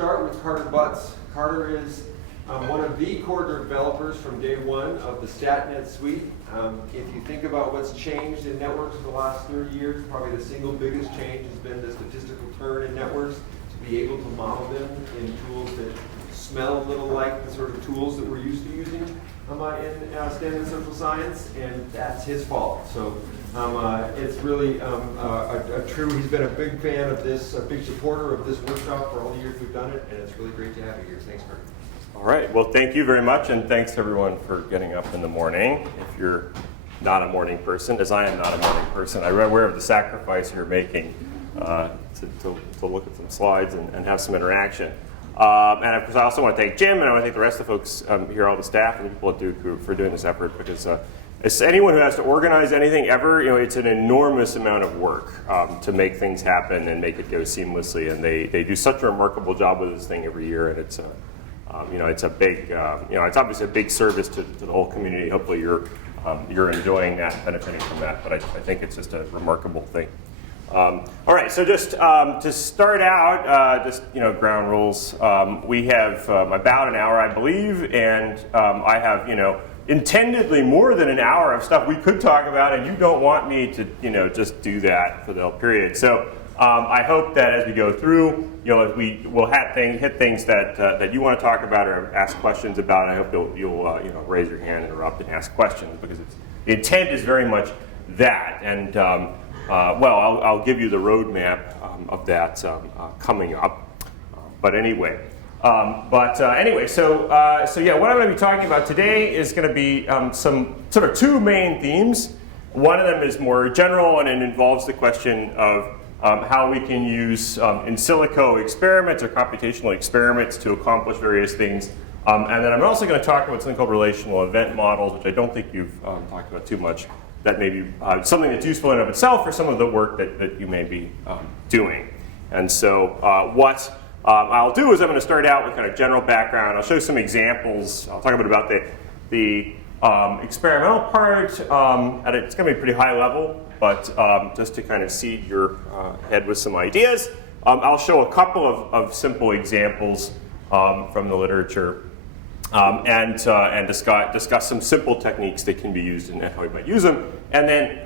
start with Carter Butts. Carter is one of the core developers from day one of the StatNet suite. If you think about what's changed in networks in the last 30 years, probably the single biggest change has been the statistical turn in networks, to be able to model them in tools that smell a little like the sort of tools that we're used to using in standard social science, and that's his fault. So it's really he's been a big fan of this, a big supporter of this workshop for all the years we've done it, and it's really great to have you here. Thanks, Kurt. All right, well, thank you very much, and thanks everyone for getting up in the morning. If you're not a morning person, as I am not a morning person, I'm aware of the sacrifice you're making to look at some slides and have some interaction. And of course, I also want to thank Jim, and I want to thank the rest of the folks here, all the staff and the people at Duke for doing this effort, because as anyone who has to organize anything ever, it's an enormous amount of work to make things happen and make it go seamlessly, and they do such a remarkable job with this thing every year, and it's it's a big, it's obviously a big service to the whole community. Hopefully you're enjoying that, benefiting from that, but I think it's just a remarkable thing. All right, so just to start out, ground rules. We have about an hour, I believe, and I have, intendedly more than an hour of stuff we could talk about, and you don't want me to, just do that for the whole period. So I hope that as we go through, we will hit things that you want to talk about or ask questions about. I hope you'll raise your hand, interrupt, and ask questions, because the intent is very much that. And I'll give you the roadmap of that coming up. But anyway, what I'm going to be talking about today is going to be some sort of two main themes. One of them is more general, and it involves the question of how we can use in silico experiments or computational experiments to accomplish various things. And then I'm also going to talk about something called relational event models, which I don't think you've talked about too much. That may be something that's useful in and of itself for some of the work that you may be doing. And so what I'll do is I'm going to start out with kind of general background. I'll show some examples. I'll talk a bit about the experimental part. And it's going to be pretty high level, but just to kind of seed your head with some ideas. I'll show a couple of simple examples from the literature. And discuss some simple techniques that can be used and how we might use them. And then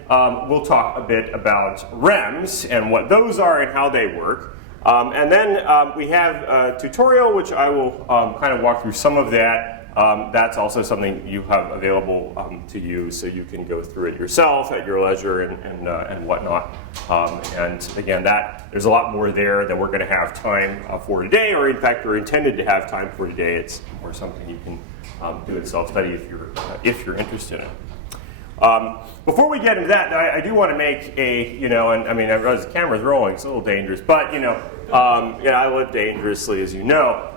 we'll talk a bit about REMs and what those are and how they work. And then we have a tutorial, which I will kind of walk through some of that. That's also something you have available to you, so you can go through it yourself at your leisure and whatnot. And again, there's a lot more there than we're going to have time for today, or in fact, we're intended to have time for today. It's more something you can do in self-study if you're interested in. Before we get into that, I do want to make and I realize the camera's rolling, it's a little dangerous, but I live dangerously, as you know.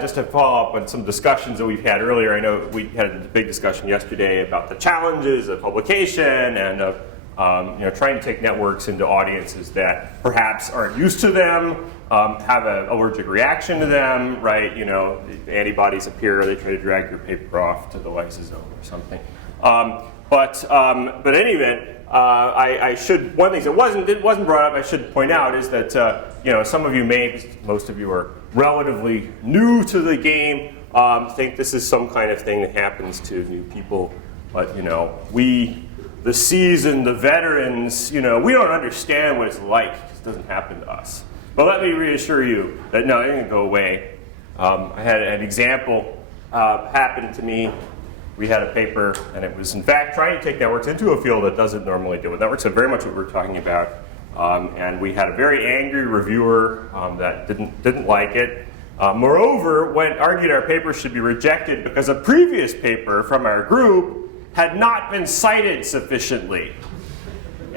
Just to follow up on some discussions that we've had earlier, I know we had a big discussion yesterday about the challenges of publication and of trying to take networks into audiences that perhaps aren't used to them, have an allergic reaction to them, right? The antibodies appear, they try to drag your paper off to the lysosome or something. But in any event, one thing that wasn't brought up, I should point out, is that some of you most of you are relatively new to the game, think this is some kind of thing that happens to new people, but we, the seasoned, the veterans, we don't understand what it's like. It just doesn't happen to us. But let me reassure you that no, it didn't go away. I had an example happen to me. We had a paper, and it was in fact trying to take networks into a field that doesn't normally deal with networks, so very much what we're talking about. And we had a very angry reviewer that didn't like it. Moreover, argued our paper should be rejected because a previous paper from our group had not been cited sufficiently.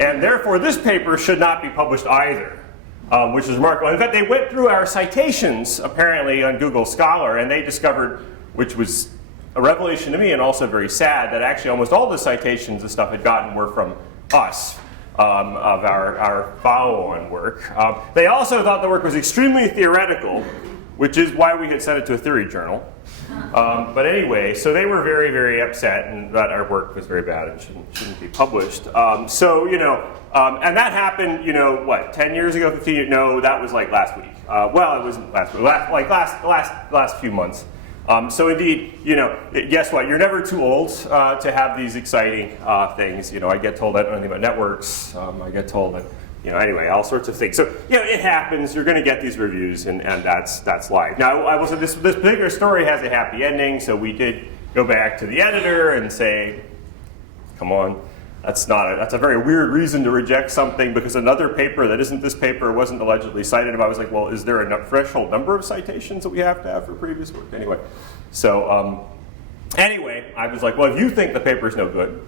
And therefore, this paper should not be published either, which is remarkable. In fact, they went through our citations, apparently, on Google Scholar, and they discovered, which was a revelation to me and also very sad, that actually almost all the citations the stuff had gotten were from us, of our follow-on work. They also thought the work was extremely theoretical, which is why we had sent it to a theory journal. But anyway, so they were very, very upset, and that our work was very bad and shouldn't be published. So, you know, and that happened, you know, what, 10 years ago, 15 years? No, that was like last week. Well, it wasn't last week, last few months. So indeed, you know, guess what? You're never too old to have these exciting things. You know, I get told I don't know anything about networks. I get told that, you know, anyway, all sorts of things. So, you know, it happens. You're going to get these reviews, and that's life. Now, this particular story has a happy ending, so we did go back to the editor and say, come on, that's a very weird reason to reject something because another paper that isn't this paper wasn't allegedly cited. And I was like, well, is there a threshold number of citations that we have to have for previous work? Anyway, so anyway, I was like, well, if you think the paper's no good,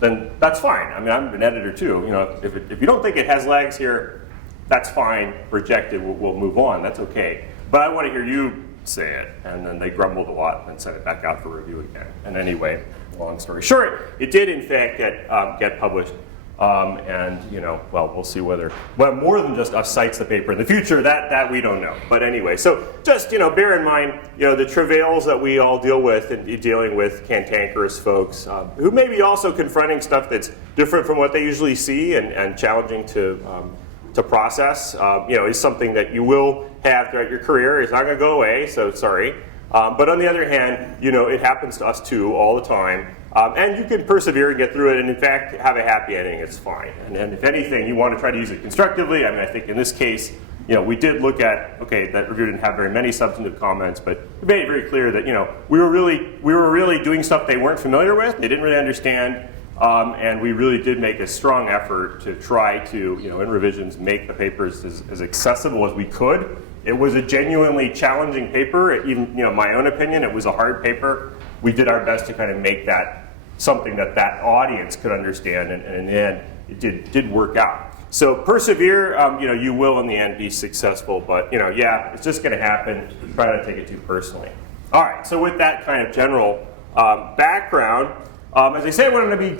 then that's fine. I mean, I'm an editor too. You know, if you don't think it has legs here, that's fine. Reject it. We'll move on. That's okay. But I want to hear you say it. And then they grumbled a lot and sent it back out for review again. And anyway, long story short, it did in fact get published. And you know, well, we'll see whether more than just us cites the paper in the future. That we don't know. But anyway, so just, you know, bear in mind, you know, the travails that we all deal with and dealing with cantankerous folks who may be also confronting stuff that's different from what they usually see and challenging to process. You know, is something that you will have throughout your career. It's not going to go away. So sorry. But on the other hand, you know, it happens to us too all the time. And you can persevere and get through it, and in fact, have a happy ending. It's fine. And if anything, you want to try to use it constructively. I mean, I think in this case, you know, we did look at, okay, that review didn't have very many substantive comments, but it made it very clear that, you know, we were really doing stuff they weren't familiar with. They didn't really understand, and we really did make a strong effort to try to, you know, in revisions, make the papers as accessible as we could. It was a genuinely challenging paper. Even, you know, my own opinion, it was a hard paper. We did our best to kind of make that something that audience could understand, and in the end, it did work out. So persevere. You know, you will in the end be successful. But you know, yeah, it's just going to happen. Try not to take it too personally. All right. So with that kind of general background, as I said, what I'm going to be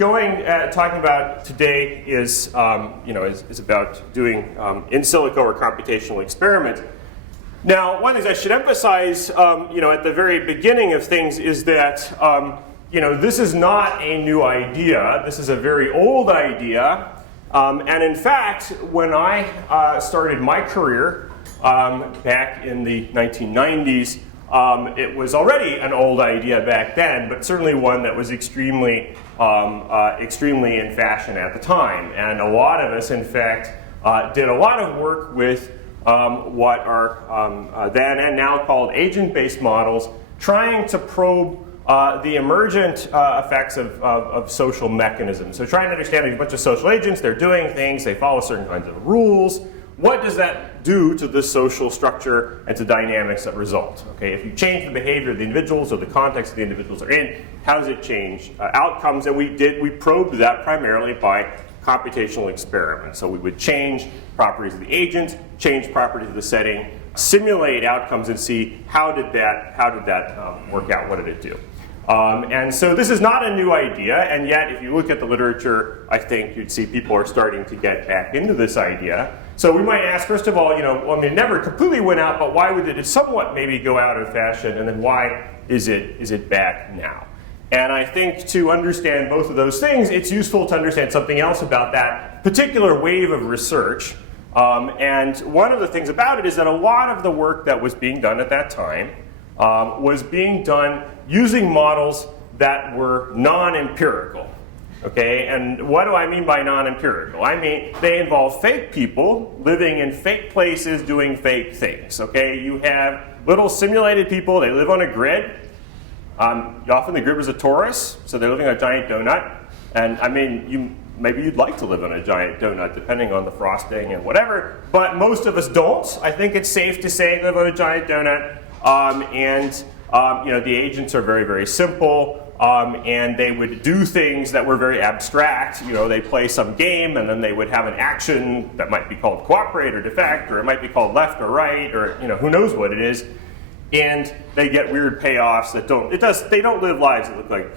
talking about today is you know is about doing in silico or computational experiments. Now, one of the things I should emphasize, you know, at the very beginning of things is that, you know, this is not a new idea. This is a very old idea. And in fact, when I started my career back in the 1990s, it was already an old idea back then, but certainly one that was extremely in fashion at the time. And a lot of us, in fact, did a lot of work with what are then and now called agent-based models, trying to probe the emergent effects of social mechanisms. So trying to understand a bunch of social agents, they're doing things, they follow certain kinds of rules. What does that do to the social structure and to dynamics that result? Okay, if you change the behavior of the individuals or the context the individuals are in, how does it change outcomes? And we probed that primarily by computational experiments. So we would change properties of the agent, change properties of the setting, simulate outcomes, and see how did that work out? What did it do? And so this is not a new idea, and yet if you look at the literature, I think you'd see people are starting to get back into this idea. So we might ask, first of all, you know, well, I mean, it never completely went out, but why would it somewhat maybe go out of fashion, and then why is it back now? And I think to understand both of those things, it's useful to understand something else about that particular wave of research. And one of the things about it is that a lot of the work that was being done at that time was being done using models that were non-empirical. Okay, and what do I mean by non-empirical? I mean they involve fake people living in fake places doing fake things. Okay, you have little simulated people, they live on a grid. Often the grid was a torus, so they're living on a giant donut. And I mean, maybe you'd like to live on a giant donut, depending on the frosting and whatever. But most of us don't. I think it's safe to say live on a giant donut. You know, the agents are very, very simple. And they would do things that were very abstract. You know, they play some game, and then they would have an action that might be called cooperate or defect, or it might be called left or right, or you know, who knows what it is. And they get weird payoffs that they don't live lives that look like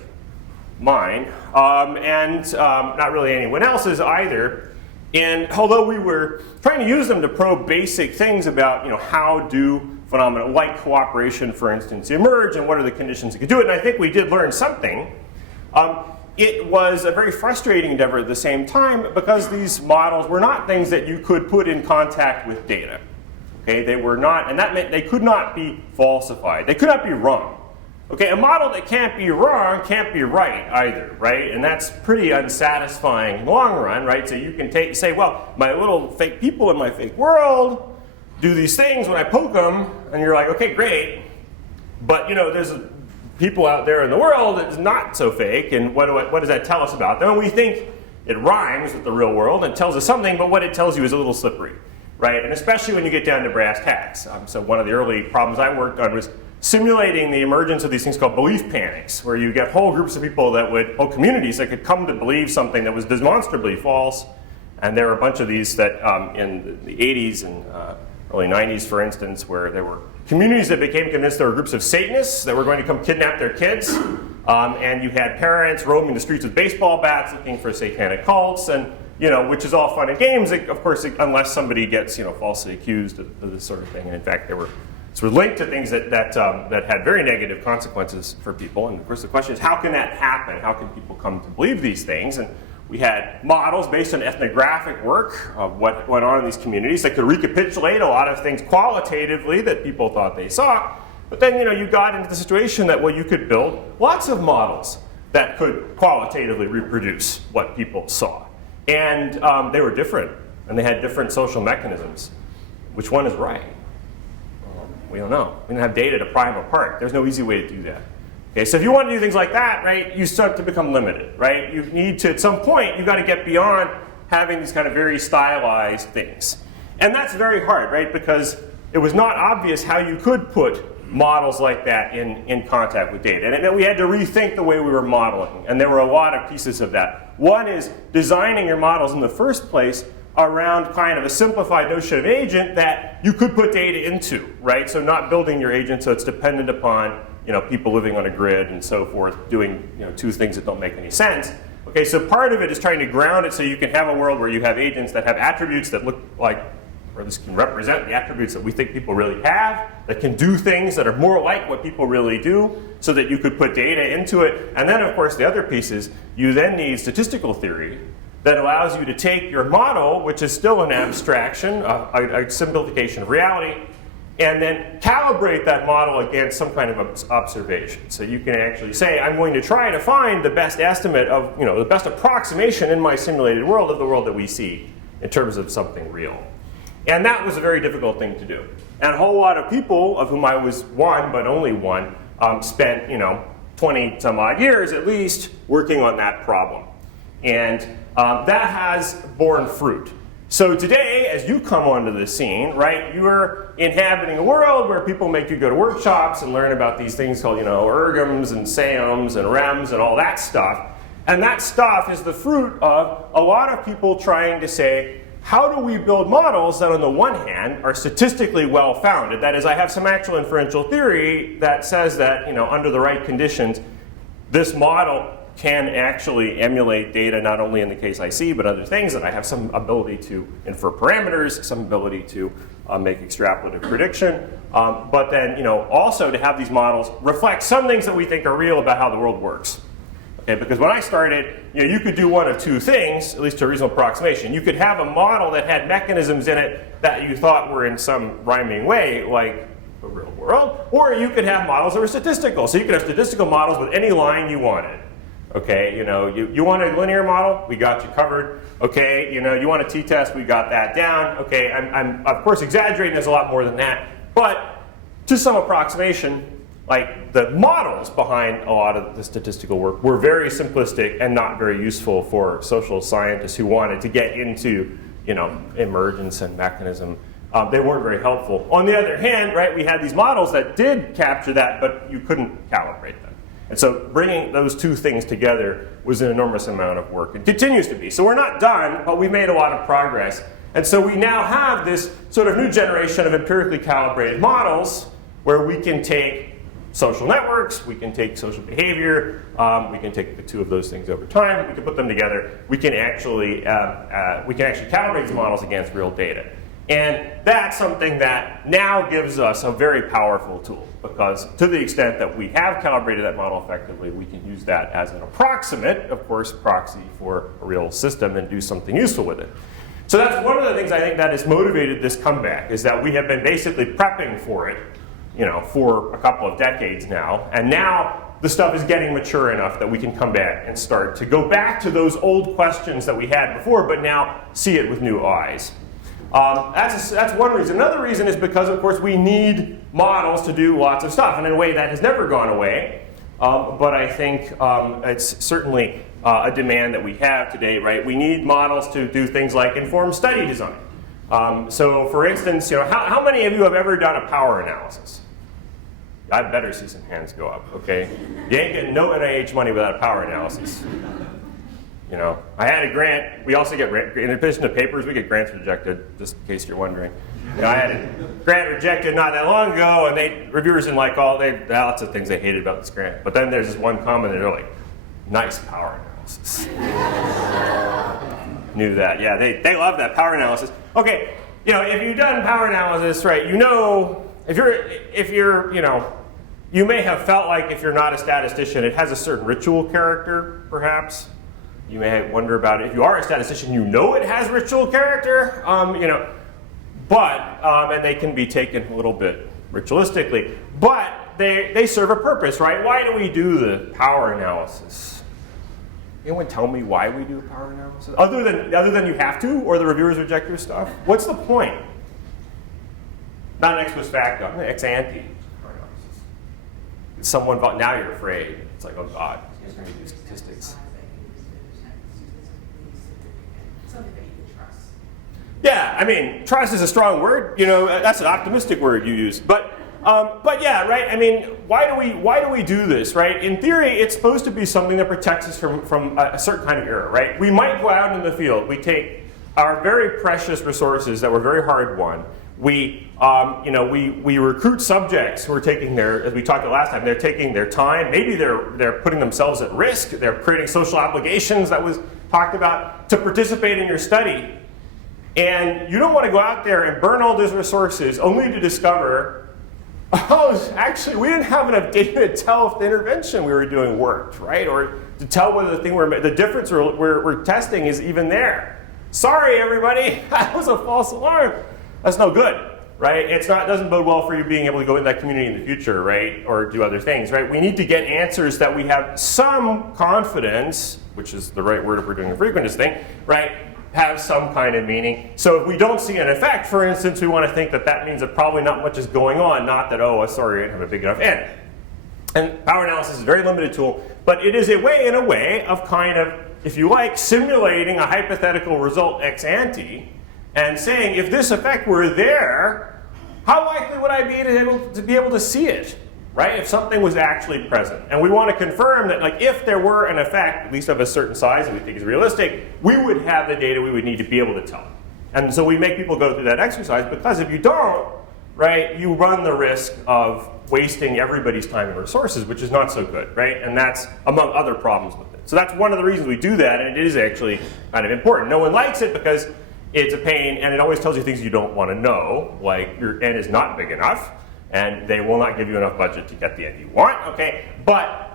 mine, and not really anyone else's either. And although we were trying to use them to probe basic things about how do phenomena like cooperation, for instance, emerge, and what are the conditions that could do it, and I think we did learn something, it was a very frustrating endeavor at the same time because these models were not things that you could put in contact with data. Okay, they were not, and that meant they could not be falsified. They could not be wrong. Okay, a model that can't be wrong can't be right either, right? And that's pretty unsatisfying in the long run, right? So you can say, well, my little fake people in my fake world do these things when I poke them, and you're like, okay, great. But there's people out there in the world that's not so fake, and what does that tell us about them? And we think it rhymes with the real world and tells us something, but what it tells you is a little slippery, right? And especially when you get down to brass tacks. So one of the early problems I worked on was simulating the emergence of these things called belief panics, where you get whole groups of people whole communities that could come to believe something that was demonstrably false. And there were a bunch of these that in the 80s and early 90s, for instance, where there were communities that became convinced there were groups of Satanists that were going to come kidnap their kids. And you had parents roaming the streets with baseball bats looking for satanic cults, and which is all fun and games, of course, unless somebody gets falsely accused of this sort of thing. And in fact, they were sort of linked to things that had very negative consequences for people. And of course, the question is, how can that happen? How can people come to believe these things? And we had models based on ethnographic work of what went on in these communities that could recapitulate a lot of things qualitatively that people thought they saw. But then, you got into the situation that, you could build lots of models that could qualitatively reproduce what people saw. And they were different, and they had different social mechanisms. Which one is right? We don't know. We don't have data to pry them apart. There's no easy way to do that. Okay, so if you want to do things like that, right, you start to become limited, right? You need to, at some point, you've got to get beyond having these kind of very stylized things. And that's very hard, right, because it was not obvious how you could put models like that in contact with data. And it meant we had to rethink the way we were modeling. And there were a lot of pieces of that. One is designing your models in the first place around kind of a simplified notion of agent that you could put data into, right? So not building your agent so it's dependent upon people living on a grid and so forth, doing two things that don't make any sense. Okay, so part of it is trying to ground it so you can have a world where you have agents that have attributes that look like, or at least can represent the attributes that we think people really have, that can do things that are more like what people really do, so that you could put data into it. And then, of course, the other piece is you then need statistical theory that allows you to take your model, which is still an abstraction, a simplification of reality, and then calibrate that model against some kind of observation. So you can actually say, I'm going to try to find the best estimate of, the best approximation in my simulated world of the world that we see in terms of something real. And that was a very difficult thing to do. And a whole lot of people, of whom I was one, but only one, spent 20 some odd years at least working on that problem. And that has borne fruit. So today, as you come onto the scene, right, you're inhabiting a world where people make you go to workshops and learn about these things called, ERGMs and SAMs and REMs and all that stuff. And that stuff is the fruit of a lot of people trying to say, how do we build models that on the one hand are statistically well-founded? That is, I have some actual inferential theory that says that, under the right conditions, this model can actually emulate data not only in the case I see, but other things, that I have some ability to infer parameters, some ability to make extrapolative prediction, but then also to have these models reflect some things that we think are real about how the world works. Okay, because when I started, you could do one of two things, at least to a reasonable approximation. You could have a model that had mechanisms in it that you thought were in some rhyming way, like the real world, or you could have models that were statistical. So you could have statistical models with any line you wanted. Okay, you want a linear model? We got you covered. Okay, you want a t-test? We got that down. Okay, I'm of course exaggerating. There's a lot more than that, but to some approximation, like the models behind a lot of the statistical work were very simplistic and not very useful for social scientists who wanted to get into emergence and mechanism. They weren't very helpful. On the other hand, right, we had these models that did capture that, but you couldn't calibrate them. And so bringing those two things together was an enormous amount of work. It continues to be. So we're not done, but we've made a lot of progress. And so we now have this sort of new generation of empirically calibrated models where we can take social networks, we can take social behavior, we can take the two of those things over time, we can put them together, we can actually calibrate the models against real data. And that's something that now gives us a very powerful tool, because to the extent that we have calibrated that model effectively, we can use that as an approximate, of course, proxy for a real system and do something useful with it. So that's one of the things I think that has motivated this comeback, is that we have been basically prepping for it, for a couple of decades now, and now the stuff is getting mature enough that we can come back and start to go back to those old questions that we had before, but now see it with new eyes. That's one reason. Another reason is because, of course, we need models to do lots of stuff, and in a way that has never gone away, but I think it's certainly a demand that we have today, right? We need models to do things like informed study design. So for instance, how many of you have ever done a power analysis? I better see some hands go up, okay? You ain't getting no NIH money without a power analysis. I had a grant. We also get, in addition to papers, we get grants rejected, just in case you're wondering. I had a grant rejected not that long ago, and reviewers didn't like lots of things they hated about this grant. But then there's this one comment, and they're like, nice power analysis. Knew that. Yeah, they love that power analysis. Okay, if you've done power analysis, right, if you're, you may have felt like if you're not a statistician, it has a certain ritual character, perhaps. You may wonder about it. If you are a statistician, it has ritual character, and they can be taken a little bit ritualistically, but they serve a purpose, right? Why do we do the power analysis? Anyone tell me why we do power analysis? Other than you have to, or the reviewers reject your stuff? What's the point? Not an ex post facto, an ex ante power analysis. It's now you're afraid. It's like, oh God, he's going to do statistics. Yeah, trust is a strong word. That's an optimistic word you use. But yeah, right? Why do we do this, right? In theory, it's supposed to be something that protects us from a certain kind of error, right? We might go out in the field. We take our very precious resources that were very hard won. We recruit subjects who are taking as we talked about last time, they're taking their time. Maybe they're putting themselves at risk. They're creating social obligations that was talked about to participate in your study. And you don't want to go out there and burn all those resources only to discover, actually, we didn't have enough data to tell if the intervention we were doing worked, right? Or to tell whether the difference we're testing is even there. Sorry, everybody, that was a false alarm. That's no good, right? It doesn't bode well for you being able to go in that community in the future, right? Or do other things, right? We need to get answers that we have some confidence, which is the right word if we're doing a frequentist thing, right? Have some kind of meaning. So if we don't see an effect, for instance, we want to think that means that probably not much is going on, not that, sorry, I didn't have a big enough N. And power analysis is a very limited tool, but it is a way of kind of, if you like, simulating a hypothetical result ex ante and saying, if this effect were there, how likely would I be able to see it? Right? If something was actually present. And we want to confirm that, if there were an effect, at least of a certain size that we think is realistic, we would have the data we would need to be able to tell. And so we make people go through that exercise, because if you don't, right, you run the risk of wasting everybody's time and resources, which is not so good, right? And that's among other problems with it. So that's one of the reasons we do that, and it is actually kind of important. No one likes it because it's a pain, and it always tells you things you don't want to know, like your N is not big enough, and they will not give you enough budget to get the end you want, okay? But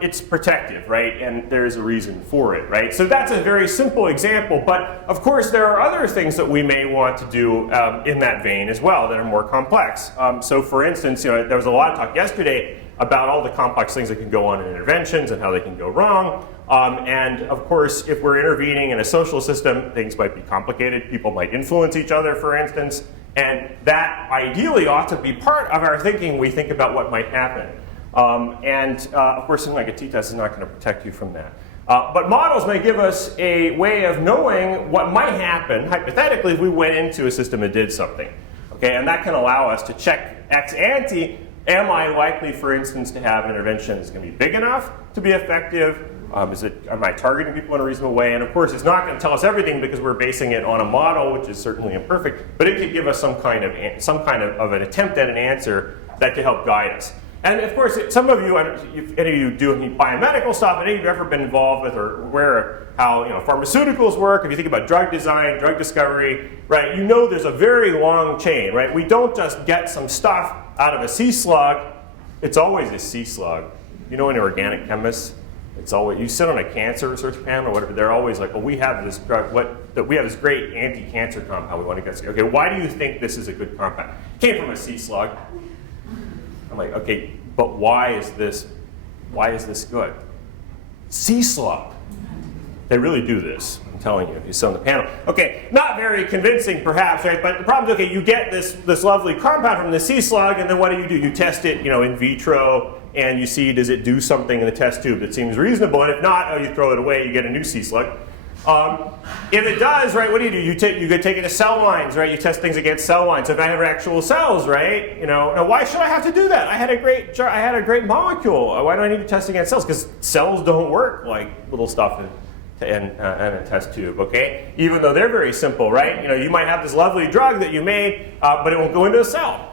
it's protective, right? And there's a reason for it, right? So that's a very simple example, but of course there are other things that we may want to do in that vein as well that are more complex. So for instance, there was a lot of talk yesterday about all the complex things that can go on in interventions and how they can go wrong. And of course, if we're intervening in a social system, things might be complicated. People might influence each other, for instance. And that ideally ought to be part of our thinking. We think about what might happen. Of course, something like a t-test is not going to protect you from that. But models may give us a way of knowing what might happen, hypothetically, if we went into a system that did something. Okay, and that can allow us to check ex ante, am I likely, for instance, to have an intervention that's going to be big enough to be effective? Am I targeting people in a reasonable way? And of course, it's not going to tell us everything because we're basing it on a model, which is certainly imperfect, but it could give us some kind of an attempt at an answer that could help guide us. And of course, some of you, if any of you do any biomedical stuff, any of you ever been involved with or aware of how pharmaceuticals work, if you think about drug design, drug discovery, right, you know there's a very long chain, right? We don't just get some stuff out of a sea slug, it's always a sea slug. You know, in organic chemists, it's always, you sit on a cancer research panel or whatever, they're always like, well, we have this drug, we have this great anti-cancer compound we want to get. Okay, why do you think this is a good compound? It came from a sea slug. I'm like, okay, but why is this good? Sea slug. They really do this, I'm telling you, you sit on the panel. Okay, not very convincing perhaps, right? But the problem is, okay, you get this lovely compound from the sea slug, and then what do? You test it, in vitro, and you see, does it do something in the test tube that seems reasonable? And if not, you throw it away, you get a new sea slug. If it does, right, what do? You take it to cell lines, right? You test things against cell lines. So if I have actual cells, right, now why should I have to do that? I had a great molecule. Why do I need to test against cells? Because cells don't work like little stuff in a test tube, okay? Even though they're very simple, right? You might have this lovely drug that you made, but it won't go into a cell.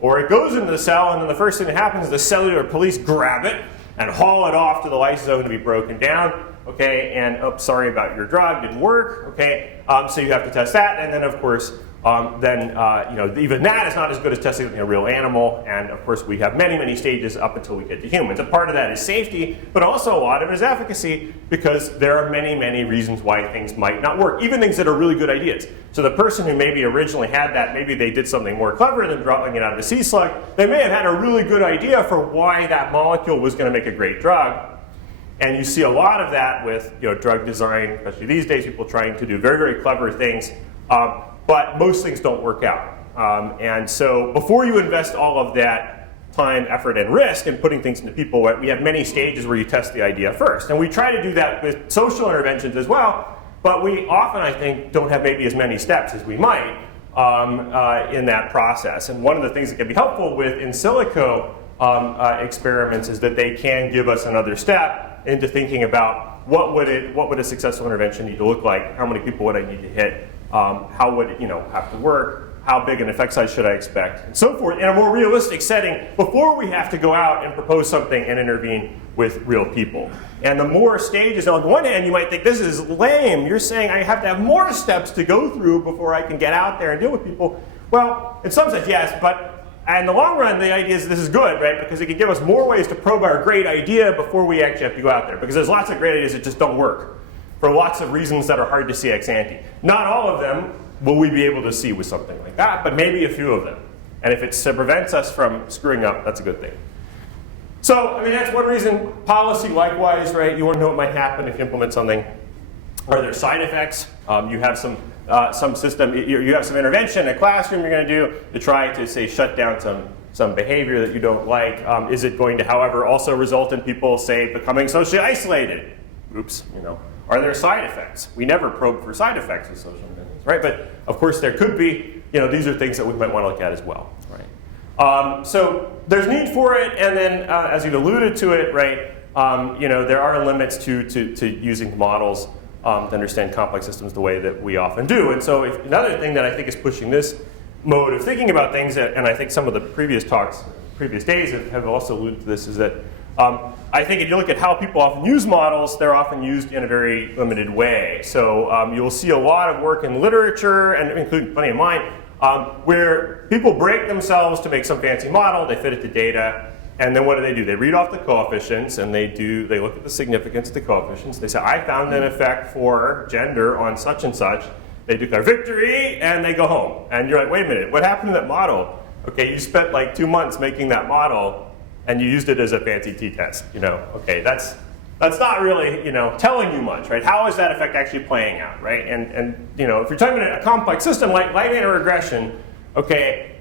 Or it goes into the cell, and then the first thing that happens is the cellular police grab it and haul it off to the lysosome to be broken down. Okay, and sorry about your drug, didn't work. Okay, so you have to test that, and then of course, even that is not as good as testing a real animal. And of course, we have many stages up until we get to humans. A part of that is safety, but also a lot of it is efficacy, because there are many reasons why things might not work, even things that are really good ideas. So the person who maybe originally had that, maybe they did something more clever than dropping it out of a sea slug. They may have had a really good idea for why that molecule was going to make a great drug. And you see a lot of that with drug design, especially these days, people trying to do very clever things, but most things don't work out. And so before you invest all of that time, effort, and risk in putting things into people, we have many stages where you test the idea first. And we try to do that with social interventions as well, but we often, I think, don't have maybe as many steps as we might in that process. And one of the things that can be helpful with in silico experiments is that they can give us another step into thinking about what would a successful intervention need to look like, how many people would I need to hit, how would it have to work, how big an effect size should I expect, and so forth, in a more realistic setting before we have to go out and propose something and intervene with real people. And the more stages, on the one hand, you might think this is lame. You're saying I have to have more steps to go through before I can get out there and deal with people. Well, in some sense, yes, but in the long run, the idea is this is good, right? Because it can give us more ways to probe our great idea before we actually have to go out there. Because there's lots of great ideas that just don't work for lots of reasons that are hard to see ex ante. Not all of them will we be able to see with something like that, but maybe a few of them. And if it prevents us from screwing up, that's a good thing. So, that's one reason. Policy, likewise, right? You want to know what might happen if you implement something. Are there side effects? You have some system, you have some intervention in a classroom you're going to do to try to, say, shut down some behavior that you don't like. Is it going to, however, also result in people, say, becoming socially isolated? Oops, Are there side effects? We never probe for side effects with social interventions, right? But of course there could be. These are things that we might want to look at as well, right? So there's need for it, and then as you've alluded to it, right? There are limits to using models to understand complex systems the way that we often do. And so another thing that I think is pushing this mode of thinking about things, and I think some of the previous days have also alluded to this, is that I think if you look at how people often use models, they're often used in a very limited way. So you'll see a lot of work in literature, and including plenty of mine, where people break themselves to make some fancy model, they fit it to data, and then what do? They read off the coefficients, and they look at the significance of the coefficients. They say, I found an effect for gender on such and such. They declare victory, and they go home. And you're like, wait a minute, what happened to that model? Okay, you spent like 2 months making that model, and you used it as a fancy t-test. Okay, that's not really telling you much, right? How is that effect actually playing out, right? And if you're talking about a complex system like linear regression, okay,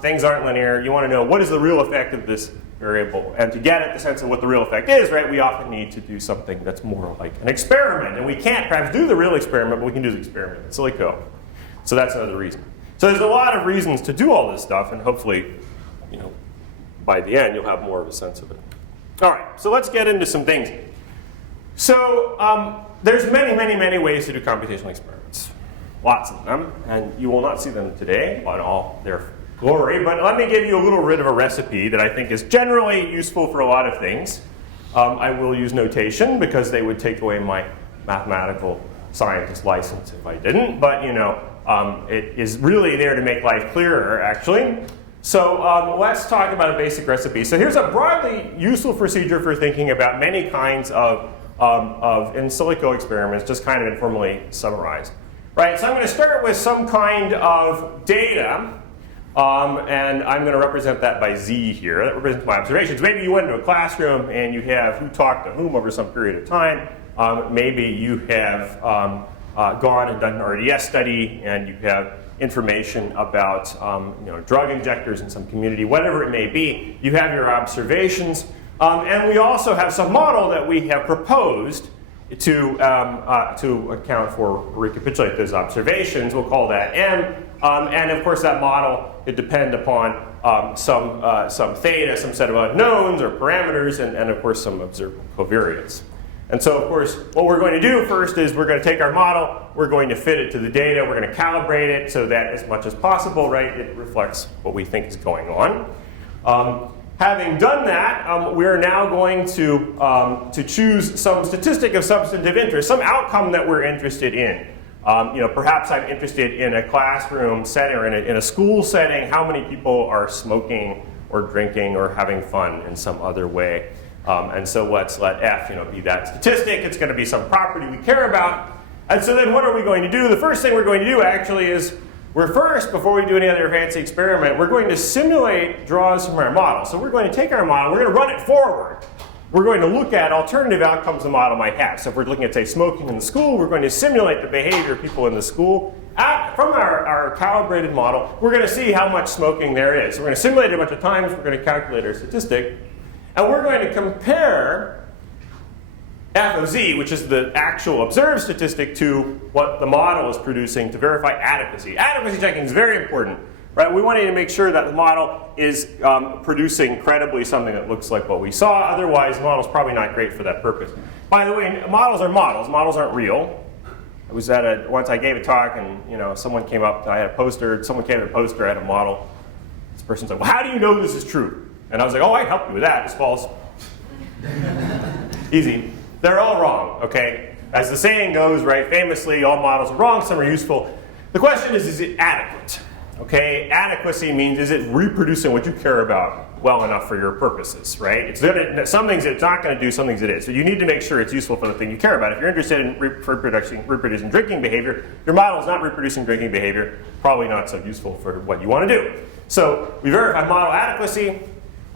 things aren't linear. You want to know what is the real effect of this variable, and to get at the sense of what the real effect is, right? We often need to do something that's more like an experiment, and we can't perhaps do the real experiment, but we can do the experiment in silico. So that's another reason. So there's a lot of reasons to do all this stuff, and hopefully, by the end, you'll have more of a sense of it. All right, so let's get into some things. So there's many ways to do computational experiments. Lots of them, and you will not see them today, but they're glory, but let me give you a little bit of a recipe that I think is generally useful for a lot of things. I will use notation because they would take away my mathematical scientist license if I didn't, but you know, it is really there to make life clearer, actually. So let's talk about a basic recipe. So here's a broadly useful procedure for thinking about many kinds of in silico experiments, just kind of informally summarized. Right, so I'm going to start with some kind of data, and I'm going to represent that by Z here. That represents my observations. Maybe you went into a classroom and you have who talked to whom over some period of time. Maybe you have gone and done an RDS study and you have information about drug injectors in some community, whatever it may be. You have your observations. And we also have some model that we have proposed to account for, recapitulate those observations. We'll call that M. And of course that model would depend upon some theta, some set of unknowns or parameters, and of course some observable covariance. And so of course what we're going to do first is we're going to take our model, we're going to fit it to the data, we're going to calibrate it so that as much as possible, right, it reflects what we think is going on. Having done that, we're now going to choose some statistic of substantive interest, some outcome that we're interested in. Perhaps I'm interested in a classroom setting or in a school setting, how many people are smoking or drinking or having fun in some other way. And so let's let F be that statistic. It's going to be some property we care about. And so then what are we going to do? The first thing we're going to do actually is before we do any other fancy experiment, we're going to simulate draws from our model. So we're going to take our model, we're going to run it forward. We're going to look at alternative outcomes the model might have. So if we're looking at, say, smoking in the school, we're going to simulate the behavior of people in the school. From our calibrated model, we're going to see how much smoking there is. So we're going to simulate it a bunch of times, we're going to calculate our statistic, and we're going to compare F of Z, which is the actual observed statistic, to what the model is producing to verify adequacy. Adequacy checking is very important, right? We want to make sure that the model is producing credibly something that looks like what we saw. Otherwise, the model's probably not great for that purpose. By the way, models are models. Models aren't real. I was at once I gave a talk and someone came up, I had a poster, someone came to a poster, I had a model. This person said, well, how do you know this is true? And I was like, oh, I can help you with that. It's false. Easy. They're all wrong, okay? As the saying goes, right, famously, all models are wrong, some are useful. The question is it adequate? Okay, adequacy means, is it reproducing what you care about well enough for your purposes, right? Some things it's not going to do, some things it is. So you need to make sure it's useful for the thing you care about. If you're interested in reproducing drinking behavior, your model is not reproducing drinking behavior, probably not so useful for what you want to do. So we verify model adequacy.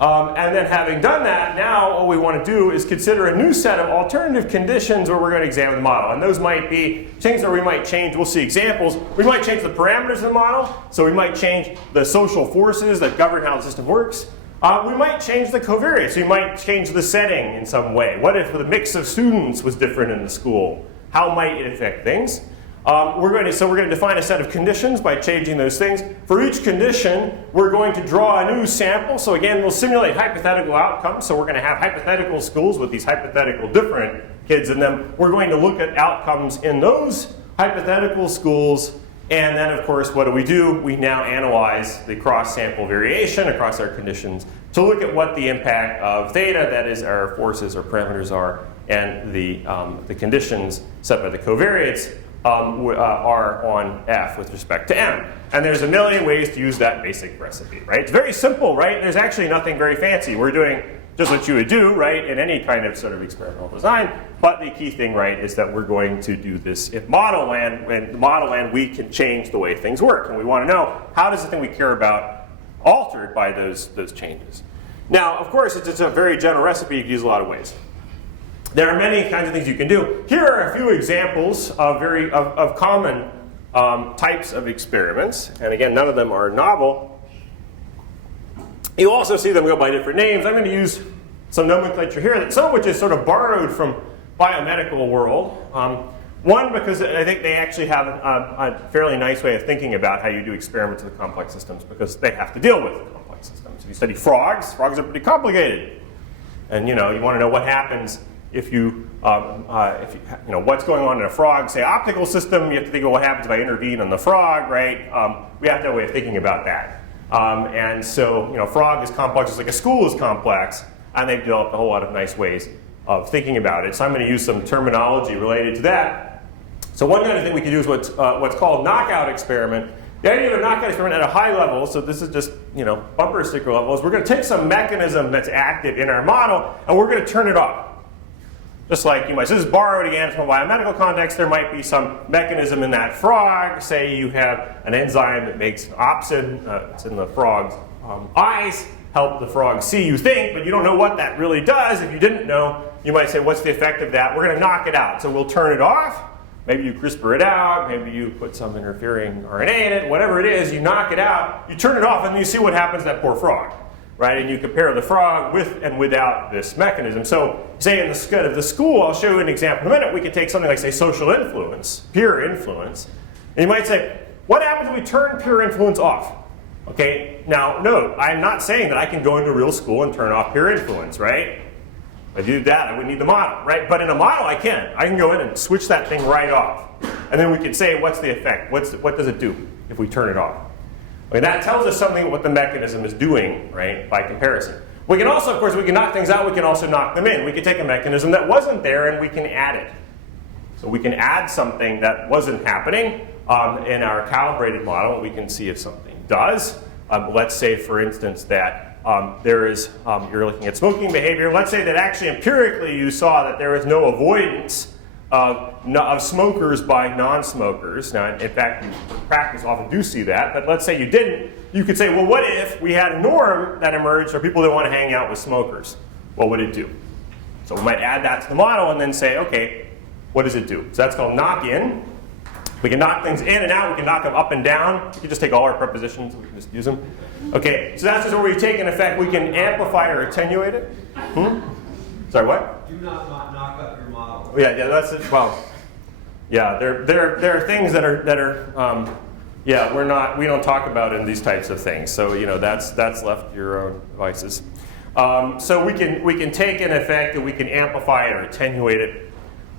And then having done that, now what we want to do is consider a new set of alternative conditions where we're going to examine the model. And those might be things that we might change. We'll see examples. We might change the parameters of the model. So we might change the social forces that govern how the system works. We might change the covariance. We might change the setting in some way. What if the mix of students was different in the school? How might it affect things? We're going to define a set of conditions by changing those things. For each condition, we're going to draw a new sample. So again, we'll simulate hypothetical outcomes. So we're going to have hypothetical schools with these hypothetical different kids in them. We're going to look at outcomes in those hypothetical schools. And then, of course, what do? We now analyze the cross-sample variation across our conditions to look at what the impact of theta, that is our forces or parameters are, and the conditions set by the covariates are on F with respect to M. And there's a million ways to use that basic recipe, right? It's very simple, right? There's actually nothing very fancy. We're doing just what you would do, right, in any kind of sort of experimental design. But the key thing, right, is that we're going to do this in model land. In model land, we can change the way things work. And we want to know, how does the thing we care about altered by those changes? Now, of course, it's a very general recipe. You can use a lot of ways. There are many kinds of things you can do. Here are a few examples of common types of experiments. And again, none of them are novel. You also see them go by different names. I'm going to use some nomenclature here, some of which is sort of borrowed from biomedical world. One, because I think they actually have a fairly nice way of thinking about how you do experiments with complex systems, because they have to deal with complex systems. If you study frogs are pretty complicated. And you want to know what happens if what's going on in a frog, say optical system, you have to think of what happens if I intervene on the frog, right? We have to have a way of thinking about that. And so, frog is complex just like a school is complex, and they've developed a whole lot of nice ways of thinking about it. So I'm going to use some terminology related to that. So one kind of thing we can do is what's called knockout experiment. The idea of a knockout experiment at a high level, so this is just bumper sticker level, is we're going to take some mechanism that's active in our model and we're going to turn it off. Just like you might, so this is borrowed again from a biomedical context, there might be some mechanism in that frog. Say you have an enzyme that makes an opsin, it's in the frog's eyes, help the frog see, you think, but you don't know what that really does. If you didn't know, you might say, what's the effect of that? We're going to knock it out. So we'll turn it off. Maybe you CRISPR it out, maybe you put some interfering RNA in it, whatever it is, you knock it out, you turn it off, and then you see what happens to that poor frog. Right? And you compare the frog with and without this mechanism. So say in the school, I'll show you an example in a minute, we could take something like, say, social influence, peer influence. And you might say, what happens if we turn peer influence off? Okay, now note, I'm not saying that I can go into a real school and turn off peer influence, right? If I do that, I would need the model, right? But in a model, I can. I can go in and switch that thing right off. And then we can say, what's the effect? What does it do if we turn it off? Okay, that tells us something what the mechanism is doing, right, by comparison. We can also, of course, we can knock things out, we can also knock them in. We can take a mechanism that wasn't there and we can add it. So we can add something that wasn't happening in our calibrated model. We can see if something does. Let's say, for instance, that there is, you're looking at smoking behavior. Let's say that actually empirically you saw that there is no avoidance of smokers by non-smokers. Now, in fact, in practice often do see that, but let's say you didn't. You could say, well, what if we had a norm that emerged for people that want to hang out with smokers? What would it do? So we might add that to the model and then say, okay, what does it do? So that's called knock-in. We can knock things in and out. We can knock them up and down. We can just take all our prepositions. We can just use them. Okay, so that's just where we take an effect. We can amplify or attenuate it. Sorry, what? Do not knock up your model. Yeah, that's it. Well, yeah, there are things that are we don't talk about in these types of things. So that's left to your own devices. So we can take an effect and we can amplify it or attenuate it.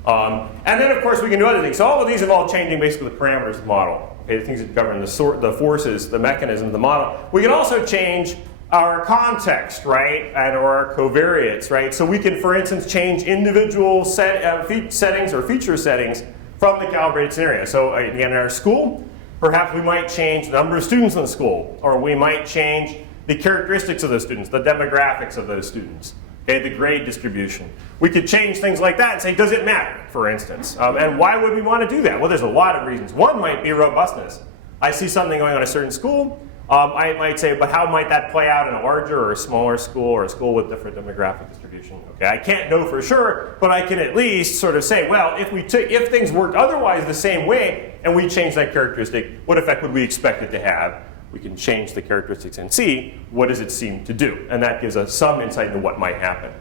And then, of course, we can do other things. So all of these involve changing basically the parameters of the model. Okay, the things that govern the forces, the mechanism of the model. We can also change our context, right, and or our covariates, right? So we can, for instance, change individual settings or feature settings from the calibrated scenario. So again, in our school, perhaps we might change the number of students in the school, or we might change the characteristics of those students, the demographics of those students. Okay, the grade distribution. We could change things like that and say, does it matter, for instance? And why would we want to do that? Well, there's a lot of reasons. One might be robustness. I see something going on in a certain school. I might say, but how might that play out in a larger or a smaller school or a school with different demographic distribution? Okay, I can't know for sure, but I can at least sort of say, well, if things worked otherwise the same way and we changed that characteristic, what effect would we expect it to have? We can change the characteristics and see what does it seem to do. And that gives us some insight into what might happen.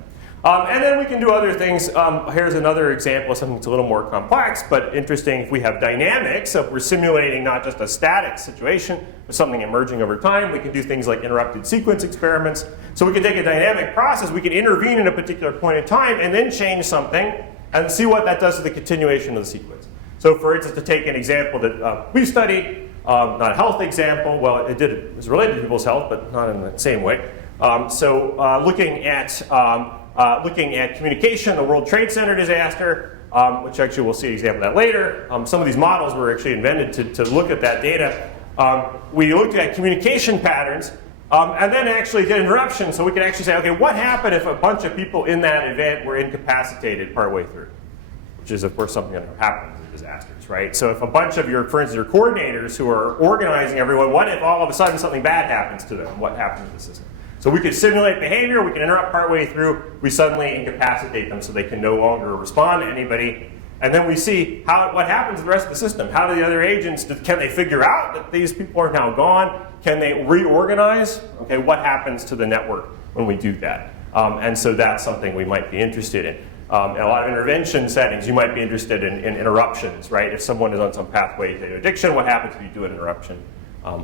And then we can do other things. Here's another example of something that's a little more complex, but interesting. If we have dynamics, so if we're simulating not just a static situation, but something emerging over time, we can do things like interrupted sequence experiments. So we can take a dynamic process, we can intervene in a particular point in time, and then change something, and see what that does to the continuation of the sequence. So for instance, to take an example that we studied, not a health example. Well, it was related to people's health, but not in the same way. Looking at communication, the World Trade Center disaster, which actually we'll see an example of that later. Some of these models were actually invented to look at that data. We looked at communication patterns, and then actually did interruptions, so we could actually say, okay, what happened if a bunch of people in that event were incapacitated partway through? Which is, of course, something that happens in disasters, right? So if a bunch of for instance, your coordinators who are organizing everyone, what if all of a sudden something bad happens to them? What happens to the system? So we could simulate behavior, we can interrupt partway through, we suddenly incapacitate them so they can no longer respond to anybody. And then we see what happens to the rest of the system. How do the other agents, can they figure out that these people are now gone? Can they reorganize? Okay, what happens to the network when we do that? And so that's something we might be interested in. In a lot of intervention settings, you might be interested in interruptions, right? If someone is on some pathway to addiction, what happens if you do an interruption?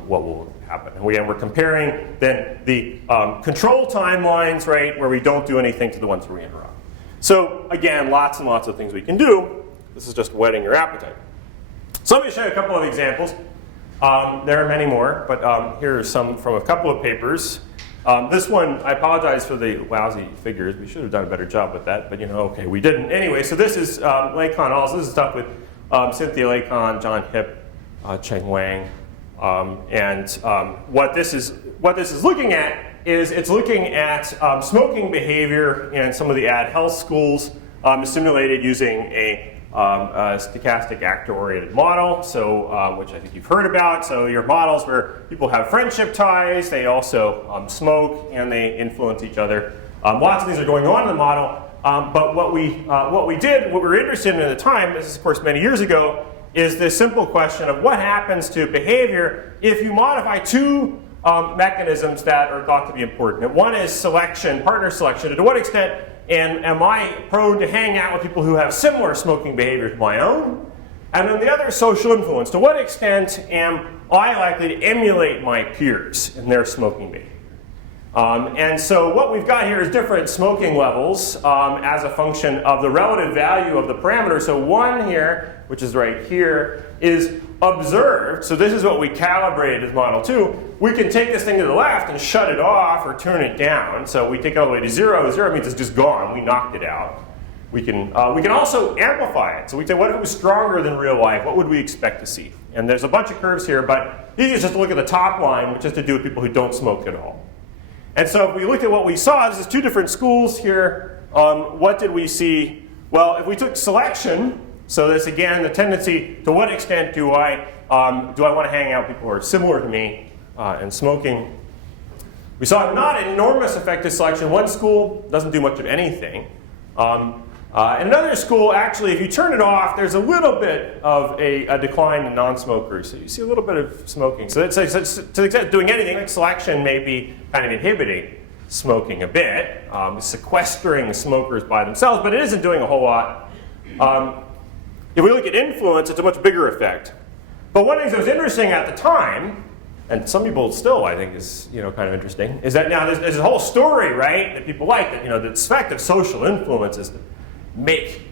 What will happen? And we're comparing then the control timelines, right, where we don't do anything to the ones where we interrupt. So again, lots and lots of things we can do. This is just whetting your appetite. So let me show you a couple of examples. There are many more, but here are some from a couple of papers. This one, I apologize for the lousy figures. We should have done a better job with that, but okay, we didn't. Anyway, so this is Lacon also. This is stuff with Cynthia Lacon, John Hipp, Cheng Wang, and what this is looking at is it's looking at smoking behavior in some of the ad health schools simulated using a stochastic actor-oriented model, so which I think you've heard about. So your models where people have friendship ties, they also smoke, and they influence each other. Lots of things are going on in the model, but what we were interested in at the time, this is of course many years ago, is this simple question of what happens to behavior if you modify two mechanisms that are thought to be important. And one is selection, partner selection. To what extent am I prone to hang out with people who have similar smoking behavior to my own? And then the other is social influence. To what extent am I likely to emulate my peers in their smoking behavior? And so what we've got here is different smoking levels as a function of the relative value of the parameter. So 1 here, which is right here, is observed. So this is what we calibrated as model 2. We can take this thing to the left and shut it off or turn it down. So we take it all the way to 0. 0 means it's just gone. We knocked it out. We can also amplify it. So we say, what if it was stronger than real life? What would we expect to see? And there's a bunch of curves here, but easiest just to look at the top line, which has to do with people who don't smoke at all. And so if we looked at what we saw, this is 2 different schools here. What did we see? Well, if we took selection, so this again, the tendency, to what extent do I want to hang out with people who are similar to me and smoking? We saw not an enormous effect of selection. One school doesn't do much of anything. And another school, actually, if you turn it off, there's a little bit of a decline in non-smokers. So you see a little bit of smoking. So to the extent doing anything, like selection may be kind of inhibiting smoking a bit, sequestering smokers by themselves, but it isn't doing a whole lot. If we look at influence, it's a much bigger effect. But one thing that was interesting at the time, and some people still, I think, is kind of interesting, is that now there's a whole story, right, that people like, that the effect of social influence is to make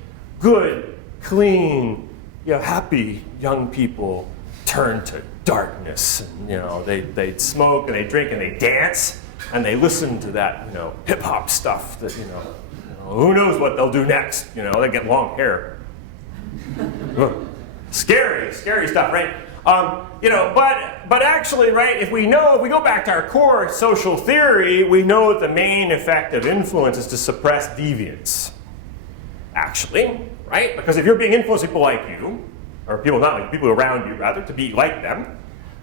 good, clean, happy young people turn to darkness. And, they smoke and they drink and they dance and they listen to that, hip hop stuff that, who knows what they'll do next? They get long hair. Scary stuff, right? But actually, right, if we go back to our core social theory, we know that the main effect of influence is to suppress deviance. Actually, right? Because if you're being influenced by people like you, or people not like people around you, rather, to be like them,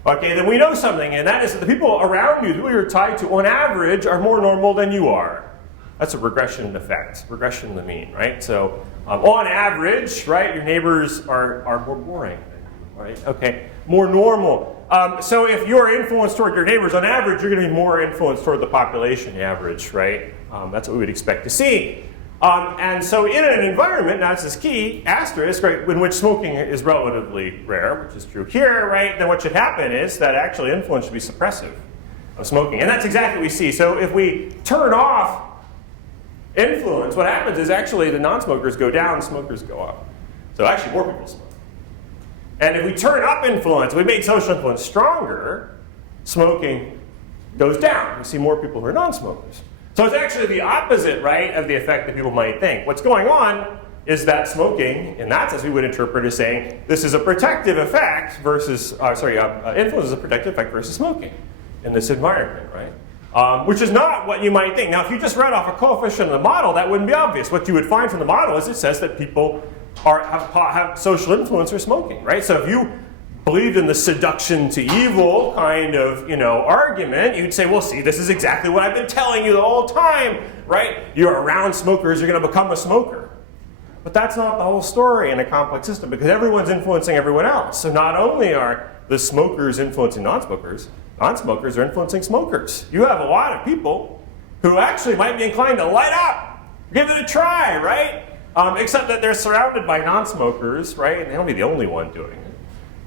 okay, then we know something, and that is that the people around you, the people you're tied to, on average, are more normal than you are. That's a regression effect, regression to the mean, right? So on average, right, your neighbors are more boring than you, right? Okay, more normal. So if you're influenced toward your neighbors, on average, you're going to be more influenced toward the population average, right? That's what we would expect to see. And so in an environment, now this is key, asterisk, right, in which smoking is relatively rare, which is true here, right, then what should happen is that actually influence should be suppressive of smoking. And that's exactly what we see. So if we turn off influence, what happens is actually the non-smokers go down, smokers go up. So actually more people smoke. And if we turn up influence, we make social influence stronger, smoking goes down. We see more people who are non-smokers. So it's actually the opposite, right, of the effect that people might think. What's going on is that smoking, in that sense, we would interpret as saying this is a protective effect versus, influence is a protective effect versus smoking in this environment, right? Which is not what you might think. Now, if you just read off a coefficient of the model, that wouldn't be obvious. What you would find from the model is it says that people have social influence or smoking, right? So if you believed in the seduction to evil kind of, argument, you'd say, well, see, this is exactly what I've been telling you the whole time, right? You're around smokers, you're going to become a smoker. But that's not the whole story in a complex system, because everyone's influencing everyone else. So not only are the smokers influencing non-smokers, non-smokers are influencing smokers. You have a lot of people who actually might be inclined to light up, give it a try, right? Except that they're surrounded by non-smokers, right? And they'll be the only one doing it.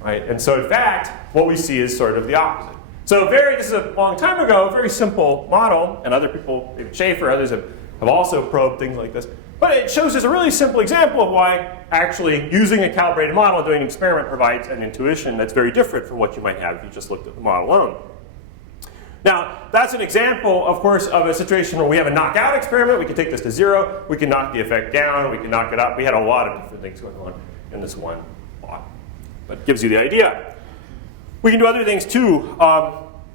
Right? And so in fact, what we see is sort of the opposite. So this is a long time ago, a very simple model, and other people, Schaefer, others have have also probed things like this. But it shows us a really simple example of why actually using a calibrated model and doing an experiment provides an intuition that's very different from what you might have if you just looked at the model alone. Now, that's an example, of course, of a situation where we have a knockout experiment. We can take this to 0. We can knock the effect down. We can knock it up. We had a lot of different things going on in this one plot. But it gives you the idea. We can do other things, too.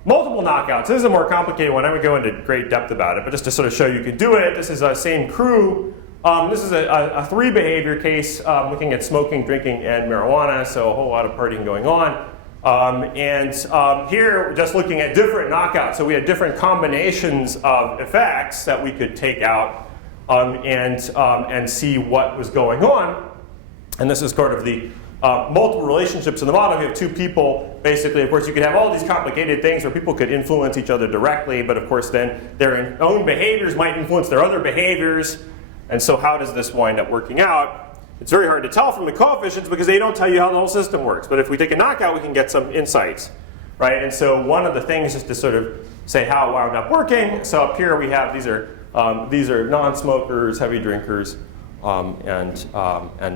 Multiple knockouts. This is a more complicated one. I would go into great depth about it. But just to sort of show you can do it, this is the same crew. This is a 3-behavior case looking at smoking, drinking, and marijuana. So a whole lot of partying going on. Here, just looking at different knockouts. So we had different combinations of effects that we could take out and see what was going on. And this is sort of the multiple relationships in the model. If you have two people, basically, of course, you could have all these complicated things where people could influence each other directly, but of course then their own behaviors might influence their other behaviors. And so how does this wind up working out? It's very hard to tell from the coefficients because they don't tell you how the whole system works. But if we take a knockout, we can get some insights, right? And so one of the things is to sort of say how it wound up working. So up here we have these are non-smokers, heavy drinkers, and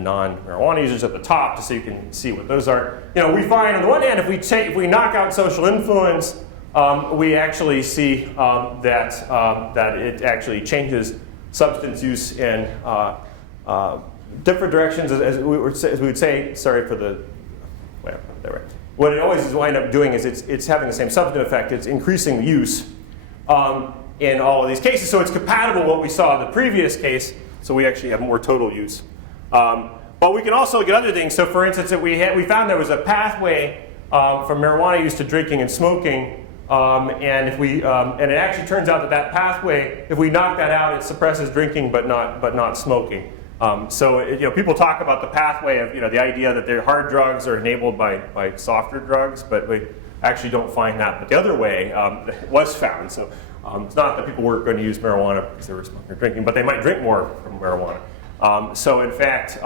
non-marijuana users at the top, just so you can see what those are. We find on the one hand, if we knock out social influence, we actually see that it actually changes substance use in different directions, as we would say. Sorry for the. Well, there. What it always is wind up doing is it's having the same substantive effect. It's increasing the use in all of these cases. So it's compatible with what we saw in the previous case. So we actually have more total use. But we can also get other things. So for instance, we found there was a pathway from marijuana use to drinking and smoking. And it actually turns out that pathway, if we knock that out, it suppresses drinking but not smoking. So people talk about the pathway of the idea that their hard drugs are enabled by softer drugs, but we actually don't find that. But the other way was found. So it's not that people weren't going to use marijuana because they were smoking or drinking, but they might drink more from marijuana. So in fact,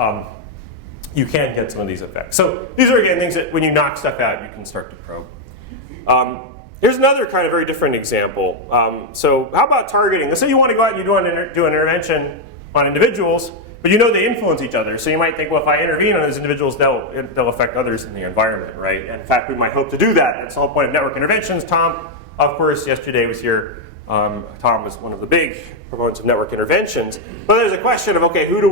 you can get some of these effects. So these are again things that when you knock stuff out, you can start to probe. Here's another kind of very different example. So how about targeting? Let's say you want to go out and you do an intervention on individuals, but they influence each other. So you might think, well, if I intervene on those individuals, they'll affect others in the environment, right? And in fact, we might hope to do that. That's the whole point of network interventions. Tom, of course, yesterday was here. Tom was one of the big proponents of network interventions. But there's a question of, okay, who do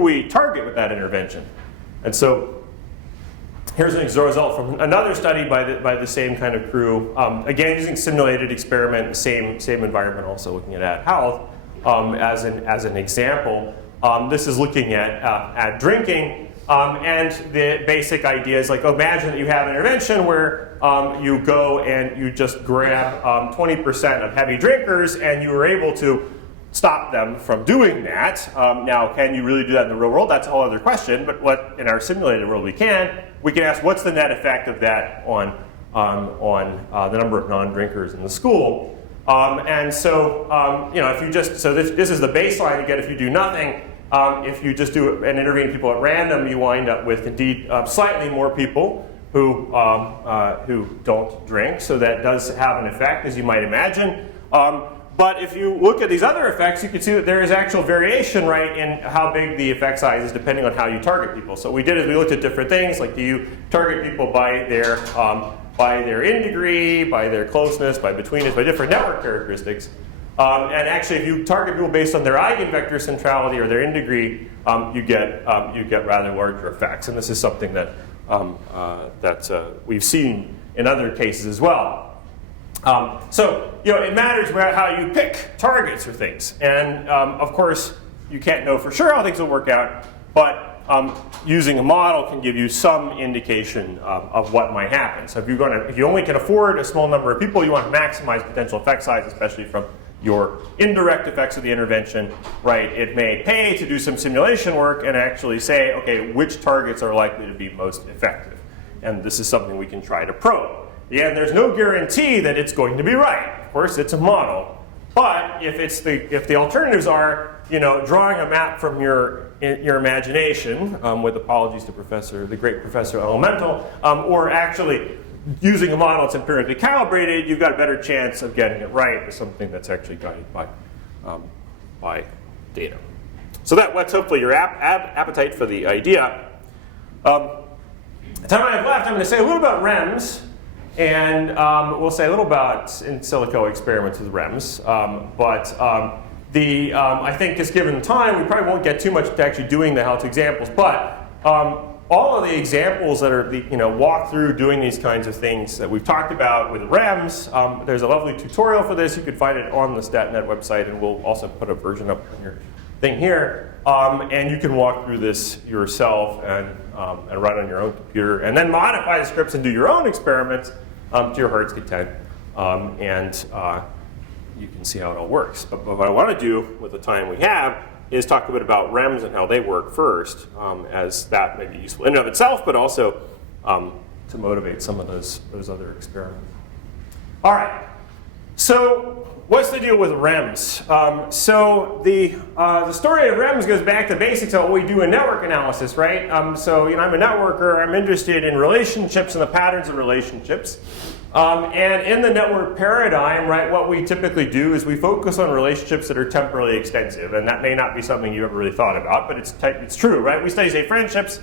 we target with that intervention? And so here's an result from another study by the same kind of crew. Again, using simulated experiment, same environment, also looking at health as an example. This is looking at drinking, and the basic idea is like, imagine that you have an intervention where you go and you just grab 20% of heavy drinkers, and you were able to stop them from doing that. Now, can you really do that in the real world? That's a whole other question. But what in our simulated world we can ask, what's the net effect of that on the number of non-drinkers in the school? And so, if you just, so this is the baseline you get if you do nothing. If you just do and intervene people at random, you wind up with indeed slightly more people who don't drink. So that does have an effect, as you might imagine. But if you look at these other effects, you can see that there is actual variation, right, in how big the effect size is depending on how you target people. So what we did is we looked at different things, like do you target people by their in degree, by their closeness, by betweenness, by different network characteristics. And actually, if you target people based on their eigenvector centrality or their in degree, you get rather larger effects. And this is something that we've seen in other cases as well. So it matters how you pick targets for things. And of course, you can't know for sure how things will work out, but using a model can give you some indication of what might happen. So if you only can afford a small number of people, you want to maximize potential effect size, especially from your indirect effects of the intervention, right? It may pay to do some simulation work and actually say, okay, which targets are likely to be most effective? And this is something we can try to probe. And there's no guarantee that it's going to be right. Of course, it's a model. But if the alternatives are, drawing a map from your imagination, with apologies to the great Professor Elemental, or actually using a model that's empirically calibrated, you've got a better chance of getting it right with something that's actually guided by by data. So that's hopefully your appetite for the idea. The time I have left, I'm going to say a little about REMS, and we'll say a little about in silico experiments with REMS. I think just given time, we probably won't get too much to actually doing the how-to examples, but all of the examples that are walk through doing these kinds of things that we've talked about with REMS, there's a lovely tutorial for this. You can find it on the StatNet website, and we'll also put a version up on your thing here. And you can walk through this yourself and run on your own computer, and then modify the scripts and do your own experiments to your heart's content. You can see how it all works. But what I want to do with the time we have is talk a bit about REMS and how they work first, as that may be useful in and of itself, but also to motivate some of those other experiments. All right. So what's the deal with REMS? The story of REMS goes back to basics of what we do in network analysis, right? I'm a networker. I'm interested in relationships and the patterns of relationships. And in the network paradigm, right, what we typically do is we focus on relationships that are temporally extensive, and that may not be something you ever really thought about, but it's true, right? We study, say, friendships.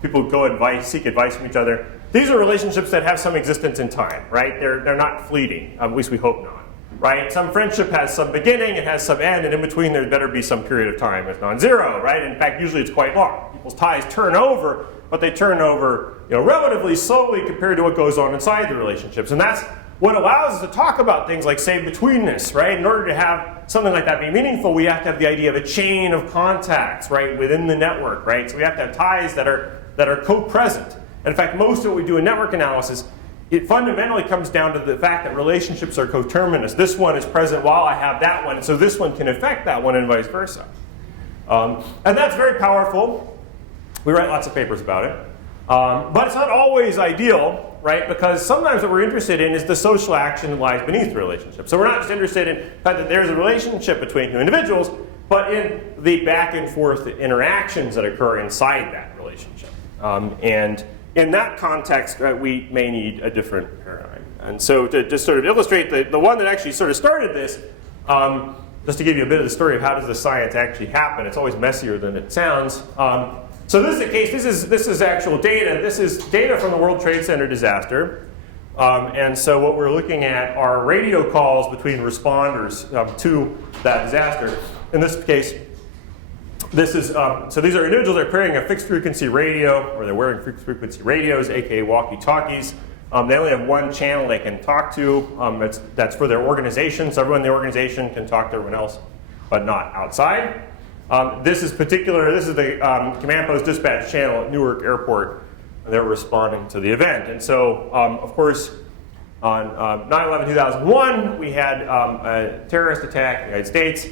People go seek advice from each other. These are relationships that have some existence in time, right? They're not fleeting, at least we hope not, right? Some friendship has some beginning, it has some end, and in between there better be some period of time that's non-zero, right? In fact, usually it's quite long. People's ties turn over, but they turn over relatively slowly compared to what goes on inside the relationships. And that's what allows us to talk about things like, say, betweenness, right? In order to have something like that be meaningful, we have to have the idea of a chain of contacts, right, within the network, right? So we have to have ties that are co-present. And in fact, most of what we do in network analysis, it fundamentally comes down to the fact that relationships are coterminous. This one is present while I have that one, so this one can affect that one and vice versa. And that's very powerful. We write lots of papers about it. But it's not always ideal, right? Because sometimes what we're interested in is the social action that lies beneath the relationship. So we're not just interested in the fact that there's a relationship between two individuals, but in the back and forth interactions that occur inside that relationship. And in that context, we may need a different paradigm. And so to just sort of illustrate the one that actually sort of started this, just to give you a bit of the story of how does the science actually happen. It's always messier than it sounds. So this is the case. This is actual data. This is data from the World Trade Center disaster. And so what we're looking at are radio calls between responders to that disaster. In this case, this is so these are individuals that are carrying a fixed frequency radio, or they're wearing fixed frequency radios, aka walkie-talkies. They only have one channel they can talk to. That's for their organization, so everyone in the organization can talk to everyone else, but not outside. This is the command post dispatch channel at Newark Airport. They're responding to the event. And so, of course, on 9/11/2001, we had a terrorist attack in the United States.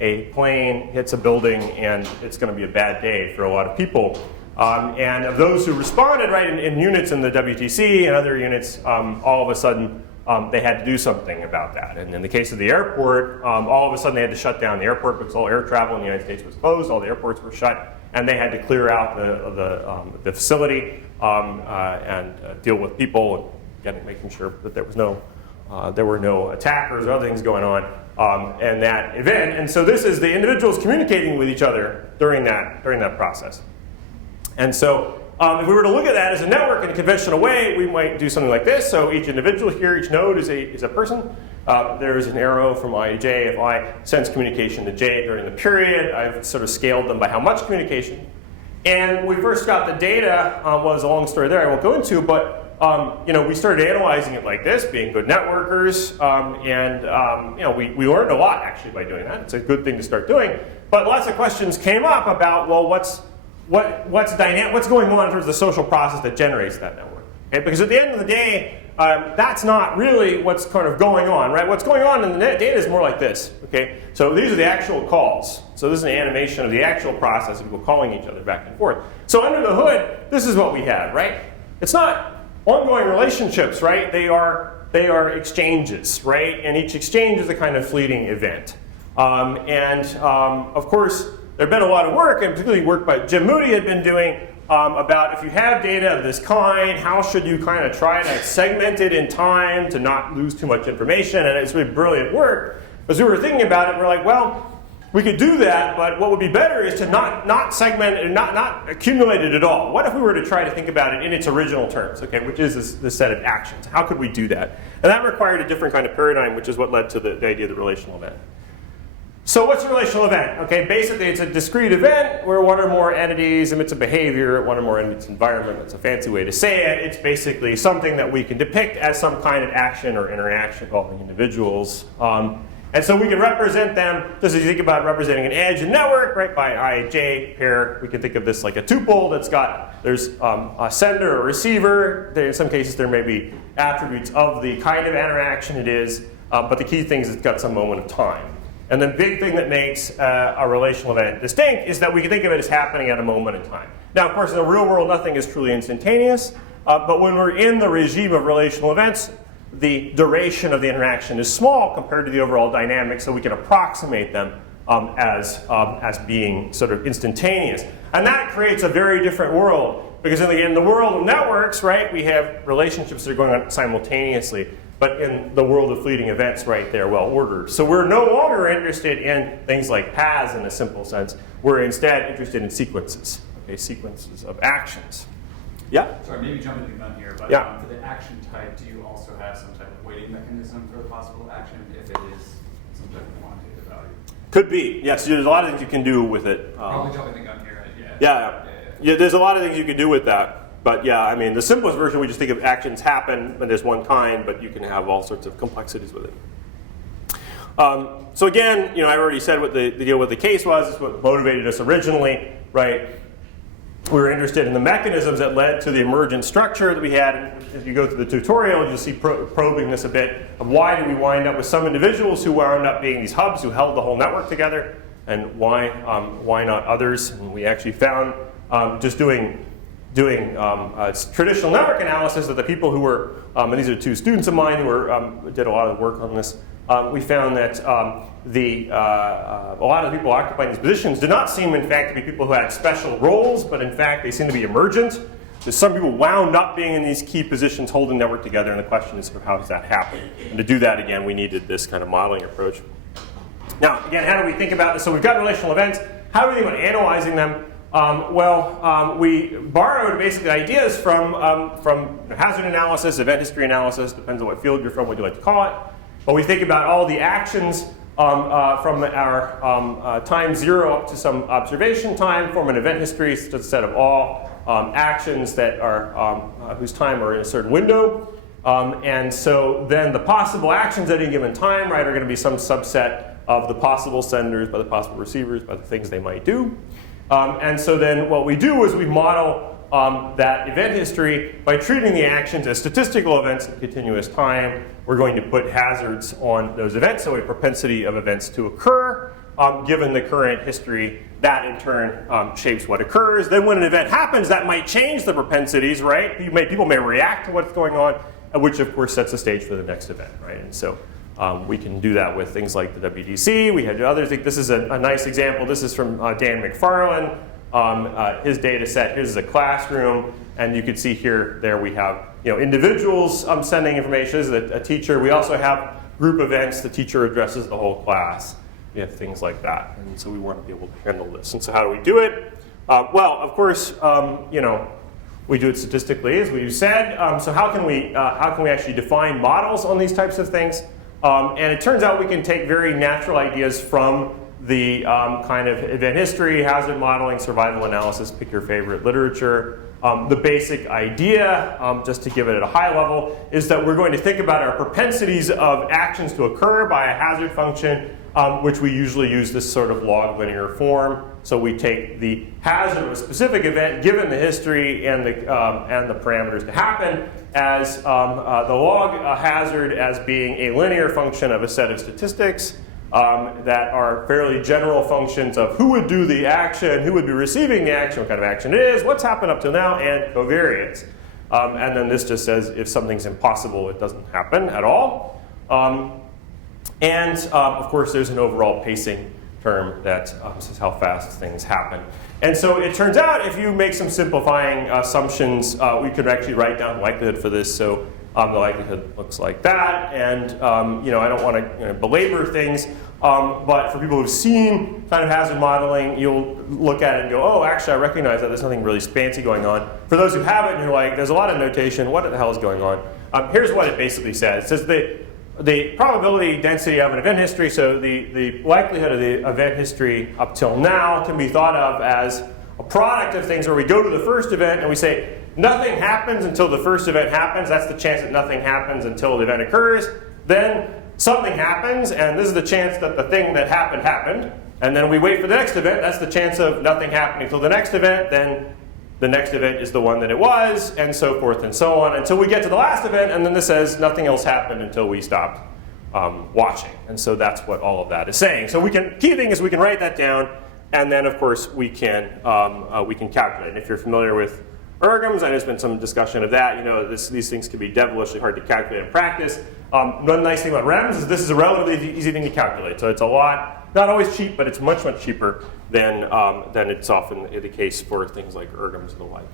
A plane hits a building, and it's going to be a bad day for a lot of people. And of those who responded, right, in units in the WTC and other units, all of a sudden, they had to do something about that. And in the case of the airport, all of a sudden they had to shut down the airport because all air travel in the United States was closed, all the airports were shut, and they had to clear out the facility and deal with people and making sure that there were no attackers or other things going on in that event. And so this is the individuals communicating with each other during that process. And so if we were to look at that as a network in a conventional way, we might do something like this. So each individual here, each node is a person. There is an arrow from I to J. If I sends communication to J during the period, I've sort of scaled them by how much communication. And when we first got the data, was a long story there I won't go into, but we started analyzing it like this, being good networkers, we learned a lot actually by doing that. It's a good thing to start doing. But lots of questions came up about, well, what's going on in terms of the social process that generates that network? Okay? Because at the end of the day, that's not really what's kind of going on, right? What's going on in the data is more like this. Okay, so these are the actual calls. So this is an animation of the actual process of people calling each other back and forth. So under the hood, this is what we have, right? It's not ongoing relationships, right? They are exchanges, right? And each exchange is a kind of fleeting event. Of course, there'd been a lot of work, and particularly work by Jim Moody had been doing about if you have data of this kind, how should you kind of try to segment it in time to not lose too much information? And it's really brilliant work. As we were thinking about it, we're like, well, we could do that, but what would be better is to not segment it and not accumulate it at all. What if we were to try to think about it in its original terms, okay, which is this set of actions? How could we do that? And that required a different kind of paradigm, which is what led to the idea of the relational event. So what's a relational event? Okay, basically it's a discrete event where one or more entities emits a behavior, one or more emits environment. That's a fancy way to say it. It's basically something that we can depict as some kind of action or interaction involving individuals. And so we can represent them, just as you think about representing an edge and network, right, by I-J pair. We can think of this like a tuple that's got, there's a sender or receiver. In some cases there may be attributes of the kind of interaction it is, but the key thing is it's got some moment of time. And the big thing that makes a relational event distinct is that we can think of it as happening at a moment in time. Now, of course, in the real world, nothing is truly instantaneous. But when we're in the regime of relational events, the duration of the interaction is small compared to the overall dynamic, so we can approximate them as being sort of instantaneous. And that creates a very different world, because in the world of networks, right, we have relationships that are going on simultaneously. But in the world of fleeting events, right, they're well ordered. So we're no longer interested in things like paths in a simple sense. We're instead interested in sequences, okay, sequences of actions. Yeah? Sorry, maybe jumping the gun here, but yeah. For the action type, do you also have some type of weighting mechanism for a possible action if it is some type of quantitative value? Could be, yes. There's a lot of things you can do with it. Probably jumping the gun here, right? Yeah, there's a lot of things you can do with that. But yeah, I mean, the simplest version, we just think of actions happen when there's one kind, but you can have all sorts of complexities with it. So again, I already said what the deal with the case was. It's what motivated us originally, right? We were interested in the mechanisms that led to the emergent structure that we had. As you go through the tutorial, you'll see probing this a bit of why did we wind up with some individuals who wound up being these hubs who held the whole network together, and why not others? And we actually found just doing traditional network analysis that the people who were, and these are two students of mine who did a lot of work on this, we found that a lot of the people occupying these positions did not seem, in fact, to be people who had special roles, but in fact, they seem to be emergent. So some people wound up being in these key positions, holding the network together, and the question is, how does that happen? And to do that, again, we needed this kind of modeling approach. Now, again, how do we think about this? So we've got relational events. How do we think about analyzing them? We borrowed basically ideas from hazard analysis, event history analysis, depends on what field you're from, what you like to call it. But we think about all the actions from our time 0 up to some observation time, form an event history, it's just a set of all actions that are whose time are in a certain window. And so then the possible actions at any given time, right, are going to be some subset of the possible senders by the possible receivers by the things they might do. And so then what we do is we model that event history by treating the actions as statistical events in continuous time. We're going to put hazards on those events, so a propensity of events to occur. Given the current history, that in turn shapes what occurs. Then when an event happens, that might change the propensities, right? People may react to what's going on, which of course sets the stage for the next event, right? And so we can do that with things like the WDC. We had others. This is a nice example. This is from Dan McFarland. His data set. Here's a classroom, and you can see there we have individuals sending information. This is a teacher. We also have group events. The teacher addresses the whole class. We have things like that, and so we want to be able to handle this. And so how do we do it? Well, of course, we do it statistically, as we've said. So how can we actually define models on these types of things? And it turns out we can take very natural ideas from the kind of event history, hazard modeling, survival analysis, pick your favorite literature. The basic idea, just to give it at a high level, is that we're going to think about our propensities of actions to occur by a hazard function, which we usually use this sort of log linear form. So we take the hazard of a specific event, given the history and the parameters to happen, as the log hazard as being a linear function of a set of statistics that are fairly general functions of who would do the action, who would be receiving the action, what kind of action it is, what's happened up till now, and covariance. And then this just says if something's impossible, it doesn't happen at all. Of course, there's an overall pacing term that says how fast things happen. And so it turns out if you make some simplifying assumptions, we could actually write down the likelihood for this. So the likelihood looks like that. And I don't want to belabor things. But for people who've seen kind of hazard modeling, you'll look at it and go, oh, actually, I recognize that there's something really fancy going on. For those who haven't, you're like, there's a lot of notation. What the hell is going on? Here's what it basically says. It says the probability density of an event history, so the likelihood of the event history up till now can be thought of as a product of things where we go to the first event and we say, nothing happens until the first event happens. That's the chance that nothing happens until the event occurs. Then something happens, and this is the chance that the thing that happened. And then we wait for the next event. That's the chance of nothing happening until the next event. Then the next event is the one that it was, and so forth and so on, until we get to the last event, and then this says nothing else happened until we stopped watching. And so that's what all of that is saying. So key thing is we can write that down, and then of course we can calculate. And if you're familiar with ERGMs, and there's been some discussion of that, you know, these things can be devilishly hard to calculate in practice. One nice thing about REMS is this is a relatively easy thing to calculate. So it's a lot, not always cheap, but it's much, much cheaper than it's often the case for things like ERGMs and the like.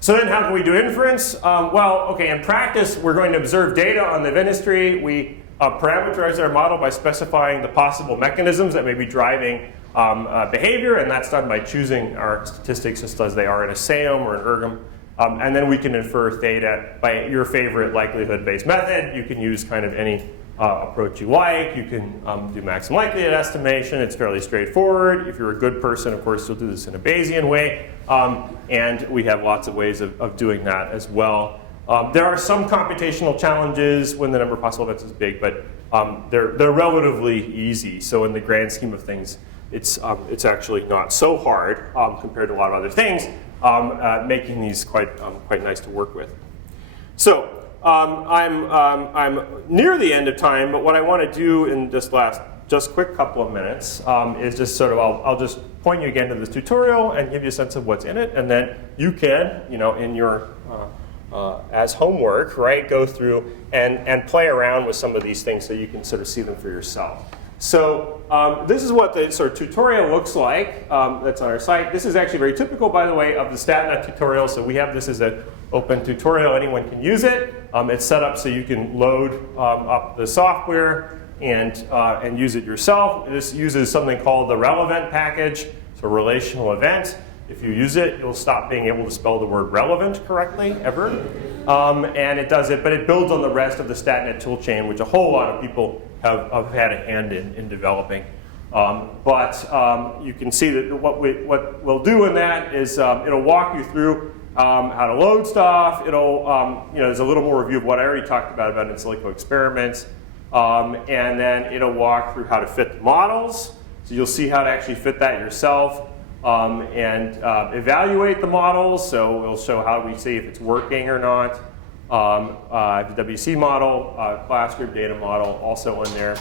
So then how can we do inference? Well, okay, in practice, we're going to observe data on the event history. We parameterize our model by specifying the possible mechanisms that may be driving behavior, and that's done by choosing our statistics just as they are in a SEOM or an ERGM. And then we can infer theta by your favorite likelihood-based method. You can use kind of any approach you like. You can do maximum likelihood estimation. It's fairly straightforward. If you're a good person, of course, you'll do this in a Bayesian way. And we have lots of ways of doing that as well. There are some computational challenges when the number of possible events is big, but they're relatively easy. So in the grand scheme of things, it's actually not so hard compared to a lot of other things, making these quite nice to work with. So I'm near the end of time, but what I want to do in this just quick couple of minutes is just sort of, I'll just point you again to this tutorial and give you a sense of what's in it, and then you can, you know, in your as homework, right, go through and play around with some of these things so you can sort of see them for yourself. So this is what the sort of tutorial looks like that's on our site. This is actually very typical, by the way, of the StatNet tutorial. So we have this as an open tutorial. Anyone can use it. It's set up so you can load up the software and use it yourself. This uses something called the relevant package, so relational event. If you use it, you'll stop being able to spell the word relevant correctly, ever. And it does it, but it builds on the rest of the StatNet toolchain, which a whole lot of people have had a hand in developing. But you can see that what we'll do in that is it'll walk you through how to load stuff. It'll, there's a little more review of what I already talked about in silico experiments. And then it'll walk through how to fit the models. So you'll see how to actually fit that yourself. And evaluate the models. So we'll show how we see if it's working or not. The WC model, class group data model also in there.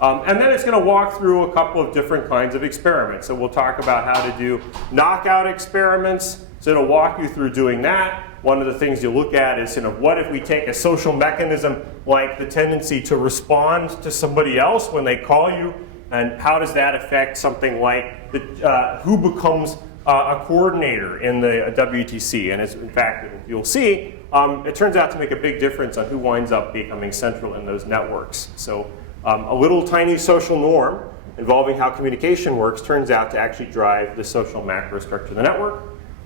And then it's going to walk through a couple of different kinds of experiments. So we'll talk about how to do knockout experiments. So it'll walk you through doing that. One of the things you look at is, what if we take a social mechanism like the tendency to respond to somebody else when they call you, and how does that affect something like who becomes a coordinator in the WTC? And in fact, you'll see, it turns out to make a big difference on who winds up becoming central in those networks. So a little tiny social norm involving how communication works turns out to actually drive the social macro structure of the network.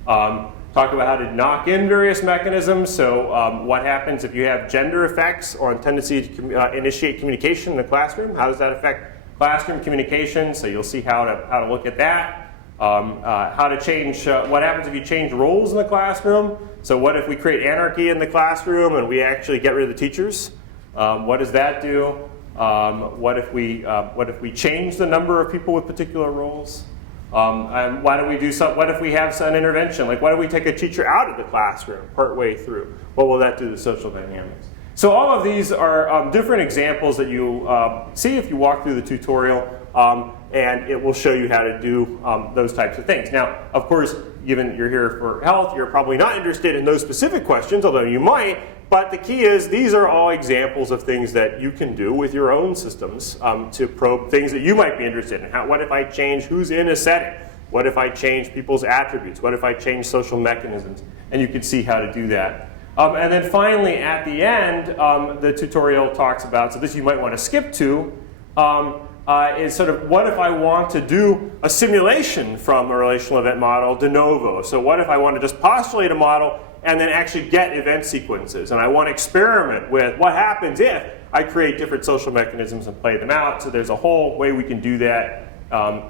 Talk about how to knock in various mechanisms. So what happens if you have gender effects on tendency to initiate communication in the classroom? How does that affect classroom communication? So you'll see how to look at that. How to change, what happens if you change roles in the classroom? So what if we create anarchy in the classroom and we actually get rid of the teachers? What does that do? What if we change the number of people with particular roles? And why do we do something? What if we have some intervention? Like, why do we take a teacher out of the classroom partway through? What will that do to the social dynamics? So all of these are different examples that you see if you walk through the tutorial, and it will show you how to do those types of things. Now, of course, given you're here for health, you're probably not interested in those specific questions, although you might. But the key is these are all examples of things that you can do with your own systems to probe things that you might be interested in. What if I change who's in a setting? What if I change people's attributes? What if I change social mechanisms? And you can see how to do that. And then finally, at the end, the tutorial talks about, so this you might want to skip to, is sort of, what if I want to do a simulation from a relational event model de novo? So what if I want to just postulate a model and then actually get event sequences? And I want to experiment with what happens if I create different social mechanisms and play them out. So there's a whole way we can do that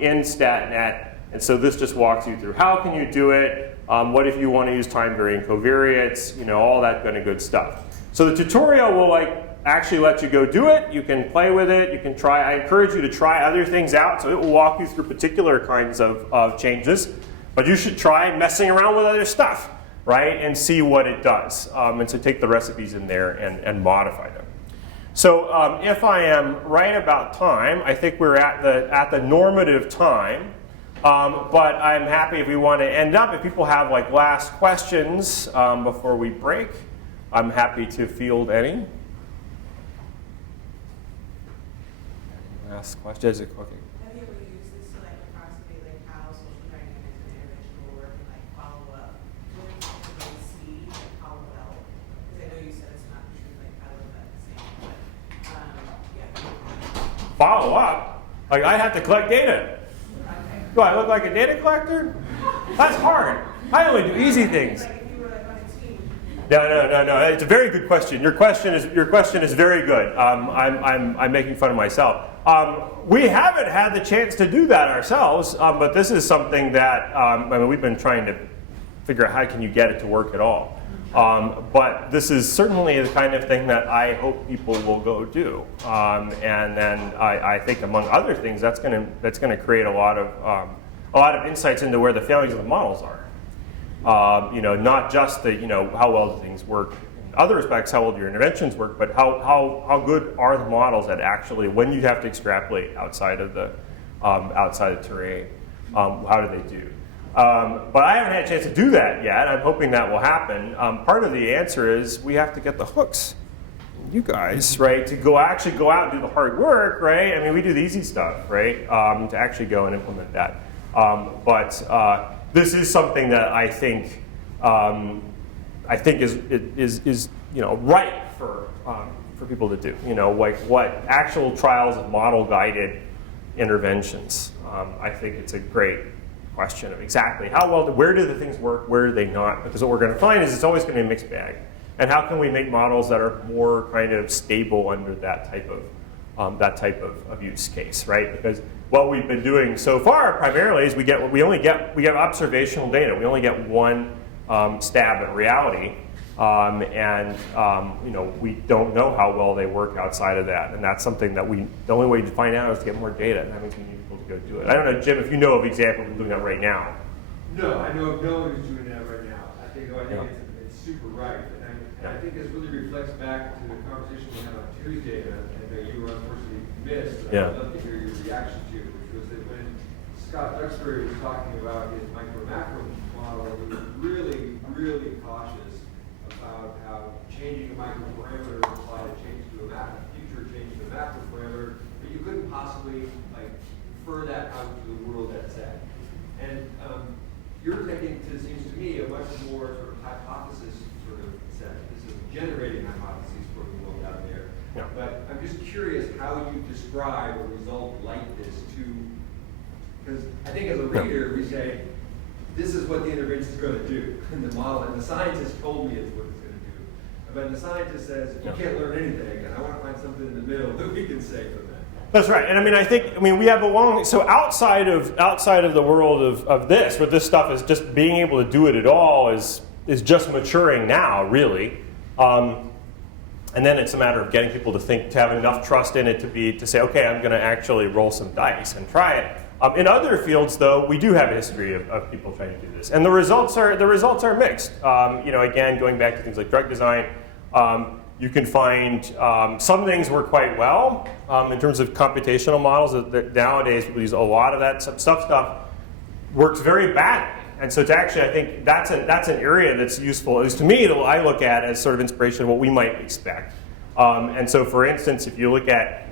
in StatNet. And so this just walks you through how can you do it, what if you want to use time varying covariates, all that kind of good stuff. So the tutorial will actually let you go do it. You can play with it. You can try. I encourage you to try other things out. So it will walk you through particular kinds of changes. But you should try messing around with other stuff, right, and see what it does. And so take the recipes in there and modify them. So if I am right about time, I think we're at the normative time. But I'm happy if we want to end up, if people have last questions before we break, I'm happy to field any. Last question. Is it okay? Have you ever used this to approximate how social dynamics and intervention will work and follow up? What do you really see how well? Because I know you said it's not true follow up at the same, but yeah. Follow up? I'd have to collect data. Okay. Do I look like a data collector? That's hard. I only do easy things. If you were on a team. No. It's a very good question. Your question is very good. I'm making fun of myself. We haven't had the chance to do that ourselves, but this is something that we've been trying to figure out how can you get it to work at all. But this is certainly the kind of thing that I hope people will go do, and then I think among other things that's going to create a lot of insights into where the failures of the models are. Not just the how well do things work in other respects, how well do your interventions work, but how good are the models at actually when you have to extrapolate outside of the terrain, how do they do? But I haven't had a chance to do that yet. I'm hoping that will happen. Part of the answer is we have to get the hooks, you guys, right, to actually go out and do the hard work, right? I mean, we do the easy stuff, right, to actually go and implement that. But this is something that I think is right for people to do. What actual trials of model guided interventions. I think it's a great question of exactly where do the things work, where do they not? Because what we're going to find is it's always going to be a mixed bag. And how can we make models that are more kind of stable under that type of use case, right? Because what we've been doing so far primarily is we get observational data. We only get one stab at reality, and we don't know how well they work outside of that. And that's something that the only way to find out is to get more data. And that means we need people to go do it. I don't know, Jim, if you know of examples of doing that right now. No, I know of no one who's doing that right now. I think it's super right. And I think this really reflects back to the conversation we had on Tuesday that you were unfortunately missed. Yeah. I'd love to hear your reaction to, which was that when Scott Duxbury was talking about his micro-macro model, he was really, really cautious about how changing a micro-parameter would apply to change to a future change to a macro parameter, but you couldn't possibly refer that out to the world that set. And you're taking, it seems to me, a much more sort of hypothesis sort of set. This is generating hypotheses for the world out there. Yeah. But I'm just curious how you describe a result like this because I think as a reader we say, this is what the intervention is going to do in the model, and the scientist told me it's what it's going to do. But the scientist says, you can't learn anything, and I want to find something in the middle that we can say from that. That's right, and we have a long. So outside of the world of this, where this stuff is just being able to do it at all is just maturing now, really. And then it's a matter of getting people to have enough trust in it to say, okay, I'm going to actually roll some dice and try it. In other fields, though, we do have a history of people trying to do this, and the results are mixed. Again, going back to things like drug design. You can find some things work quite well in terms of computational models. Nowadays, people use a lot of that stuff works very badly. And so I think that's an area that's useful, at least to me, that I look at as sort of inspiration of what we might expect. And so, for instance, if you look at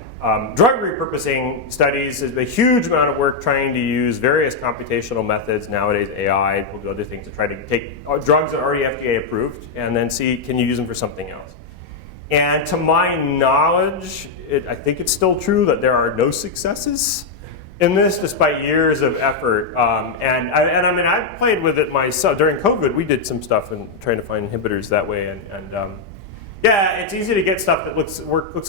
drug repurposing studies, there's a huge amount of work trying to use various computational methods, nowadays AI, we'll do other things to try to take drugs that are already FDA approved and then see, can you use them for something else? And to my knowledge, I think it's still true that there are no successes in this, despite years of effort. And I mean, I played with it myself. During COVID, we did some stuff and trying to find inhibitors that way. And yeah, it's easy to get stuff that looks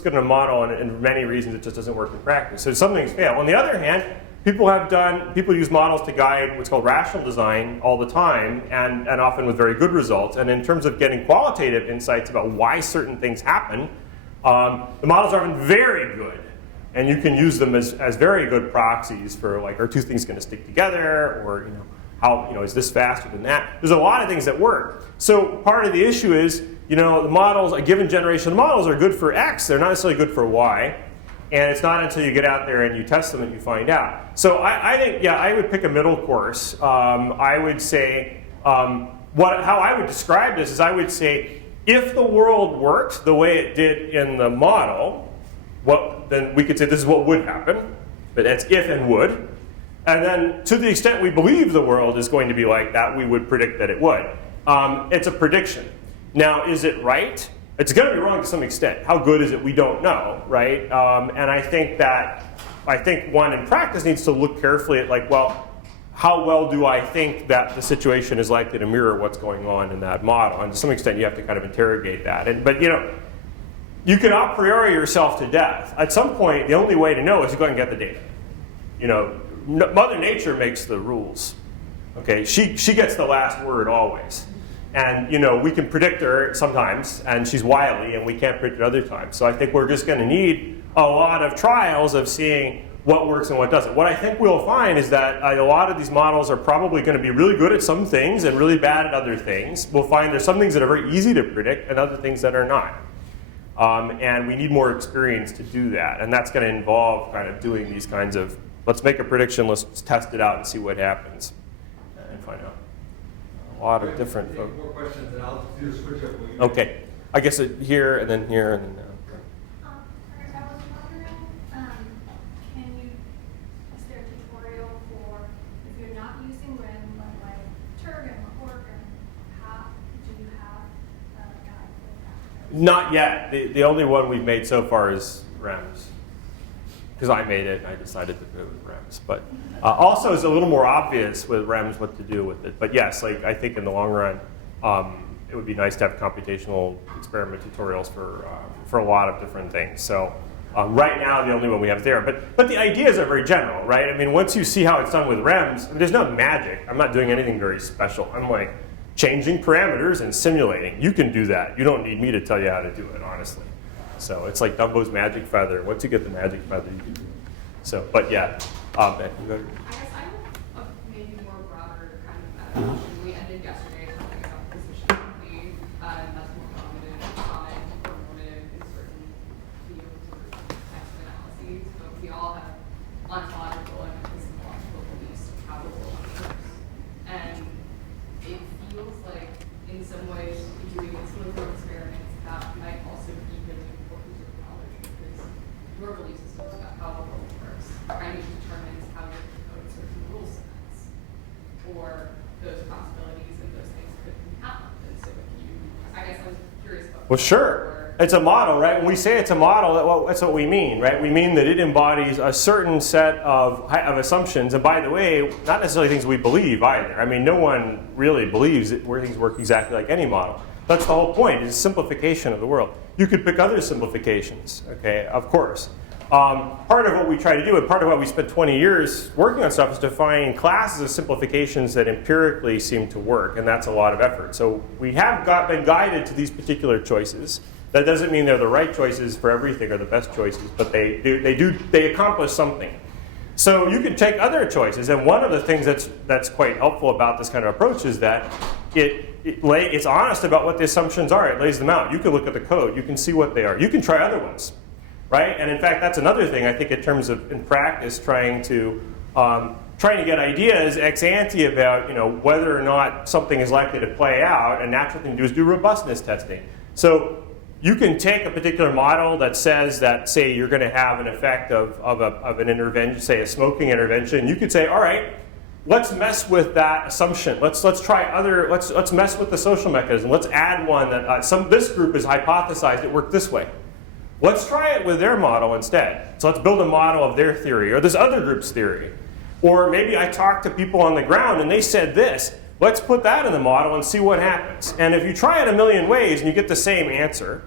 good in a model, and for many reasons it just doesn't work in practice. So some things fail. On the other hand, people use models to guide what's called rational design all the time, and often with very good results. And in terms of getting qualitative insights about why certain things happen, the models are often very good. And you can use them as very good proxies for, like, are two things going to stick together, or how is this faster than that? There's a lot of things that work. So part of the issue is, the models, a given generation of models are good for X. They're not necessarily good for Y. And it's not until you get out there and you test them that you find out. So I think, yeah, I would pick a middle course. I would say, how I would describe this is, I would say, if the world worked the way it did in the model, then we could say this is what would happen, but that's if and would. And then to the extent we believe the world is going to be like that, we would predict that it would. It's a prediction. Now, is it right? It's going to be wrong to some extent. How good is it? We don't know, right? And I think one in practice needs to look carefully at, like, well, how well do I think that the situation is likely to mirror what's going on in that model? And to some extent, you have to kind of interrogate that. But you can a priori yourself to death. At some point, the only way to know is to go and get the data. Mother Nature makes the rules. Okay, she gets the last word always. And we can predict her sometimes, and she's wily, and we can't predict it other times. So I think we're just going to need a lot of trials of seeing what works and what doesn't. What I think we'll find is that a lot of these models are probably going to be really good at some things and really bad at other things. We'll find there's some things that are very easy to predict and other things that are not. And we need more experience to do that. And that's going to involve kind of doing these kinds of, let's make a prediction, let's test it out and see what happens, and find out. A lot of different folks. More questions, and I'll do the switch up. Okay. I guess here, and then here, and then I was wondering, is there a tutorial for, if you're not using RIM, but like TERGM or ORGM, do you have a guide for that? Not yet. The only one we've made so far is REMS. Because I made it, and I decided to do it with REMS. But also, it's a little more obvious with REMS what to do with it. But yes, I think in the long run, it would be nice to have computational experiment tutorials for a lot of different things. So right now, the only one we have is there. But the ideas are very general, right? I mean, once you see how it's done with REMS, there's no magic. I'm not doing anything very special. I'm like changing parameters and simulating. You can do that. You don't need me to tell you how to do it, honestly. So it's like Dumbo's magic feather. Once you get the magic feather, you can do it. So, but yeah. I guess I have a maybe more broader kind of question. We ended yesterday talking about position and that's more common or normative in certain fields or types of analyses. But we all have ontological and epistemological beliefs of how the world works. And it feels like in some ways doing similar experiments that might also be really important to knowledge because your belief systems about how the world works kind of determines how you code certain rule sets or those possibilities and those things could happen. And so if you, I guess I was curious about. Well, sure. It's a model, right? When we say it's a model, that's what we mean, right? We mean that it embodies a certain set of assumptions. And by the way, not necessarily things we believe either. I mean, no one really believes where things work exactly like any model. That's the whole point, is simplification of the world. You could pick other simplifications, okay, of course. Part of what we try to do, and part of why we spent 20 years working on stuff, is to find classes of simplifications that empirically seem to work, and that's a lot of effort. So we have been guided to these particular choices. That doesn't mean they're the right choices for everything or the best choices, but they accomplish something. So you can take other choices, and one of the things that's quite helpful about this kind of approach is that it's honest about what the assumptions are. It lays them out. You can look at the code. You can see what they are. You can try other ones, right? And in fact, that's another thing I think in terms of in practice trying to get ideas ex ante about whether or not something is likely to play out. A natural thing to do is do robustness testing. So you can take a particular model that says that, say, you're going to have an effect of an intervention, say a smoking intervention. You could say, all right, let's mess with that assumption. Let's mess with the social mechanism. Let's add one that this group has hypothesized it worked this way. Let's try it with their model instead. So let's build a model of their theory or this other group's theory. Or maybe I talked to people on the ground and they said this. Let's put that in the model and see what happens. And if you try it a million ways and you get the same answer,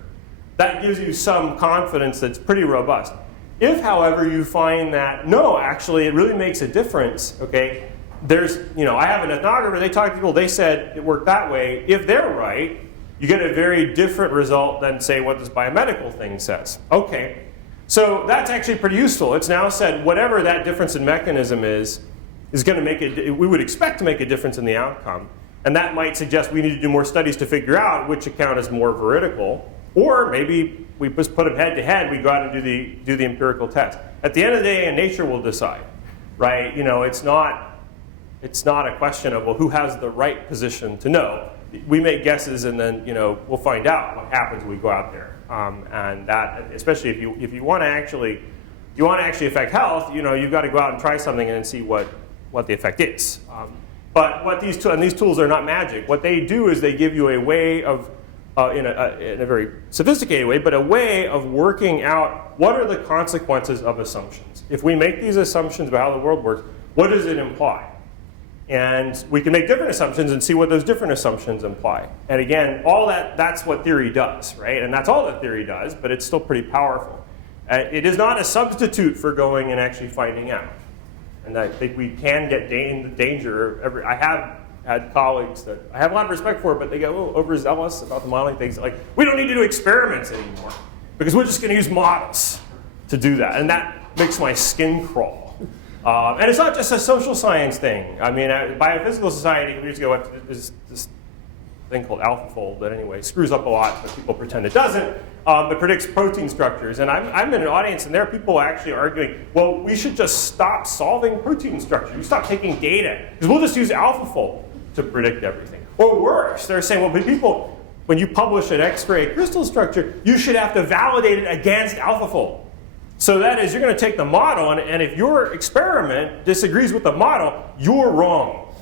that gives you some confidence that's pretty robust. If, however, you find that, no, actually, it really makes a difference, okay, I have an ethnographer, they talked to people, they said it worked that way. If they're right, you get a very different result than, say, what this biomedical thing says. Okay, so that's actually pretty useful. It's now said whatever that difference in mechanism is going to make it, we would expect to make a difference in the outcome. And that might suggest we need to do more studies to figure out which account is more veridical. Or maybe we just put them head to head, we go out and do the empirical test. At the end of the day, nature will decide, right? It's not a question of, well, who has the right position to know. We make guesses and then, we'll find out what happens when we go out there. And that, especially if you want to actually affect health, you've got to go out and try something and then see what the effect is. But what these tools are not magic. What they do is they give you a way of, in a very sophisticated way, but a way of working out what are the consequences of assumptions. If we make these assumptions about how the world works, what does it imply? And we can make different assumptions and see what those different assumptions imply. And again, that's what theory does, right? And that's all that theory does, but it's still pretty powerful. It is not a substitute for going and actually finding out. And I think we can get in danger. I have had colleagues that I have a lot of respect for, but they get a little overzealous about the modeling things. Like, we don't need to do experiments anymore because we're just going to use models to do that. And that makes my skin crawl. And it's not just a social science thing. I mean, Biophysical Society, we used to go up to this thing called AlphaFold that anyway screws up a lot, but people pretend it doesn't. It predicts protein structures. And I'm in an audience, and there are people actually arguing, well, we should just stop solving protein structure. We stop taking data, because we'll just use AlphaFold to predict everything. Or worse, they're saying, well, but people, when you publish an X-ray crystal structure, you should have to validate it against AlphaFold. So that is, you're going to take the model, and if your experiment disagrees with the model, you're wrong.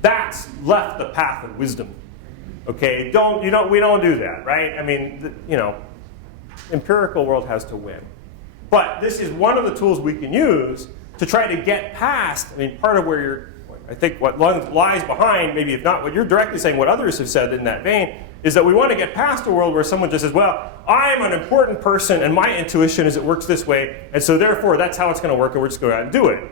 That's left the path of wisdom. Okay, we don't do that, right? I mean, empirical world has to win. But this is one of the tools we can use to try to get past. I mean, part of where I think what lies behind, maybe if not what you're directly saying, what others have said in that vein, is that we want to get past a world where someone just says, well, I'm an important person and my intuition is it works this way, and so therefore that's how it's going to work, and we're just going to go out and do it.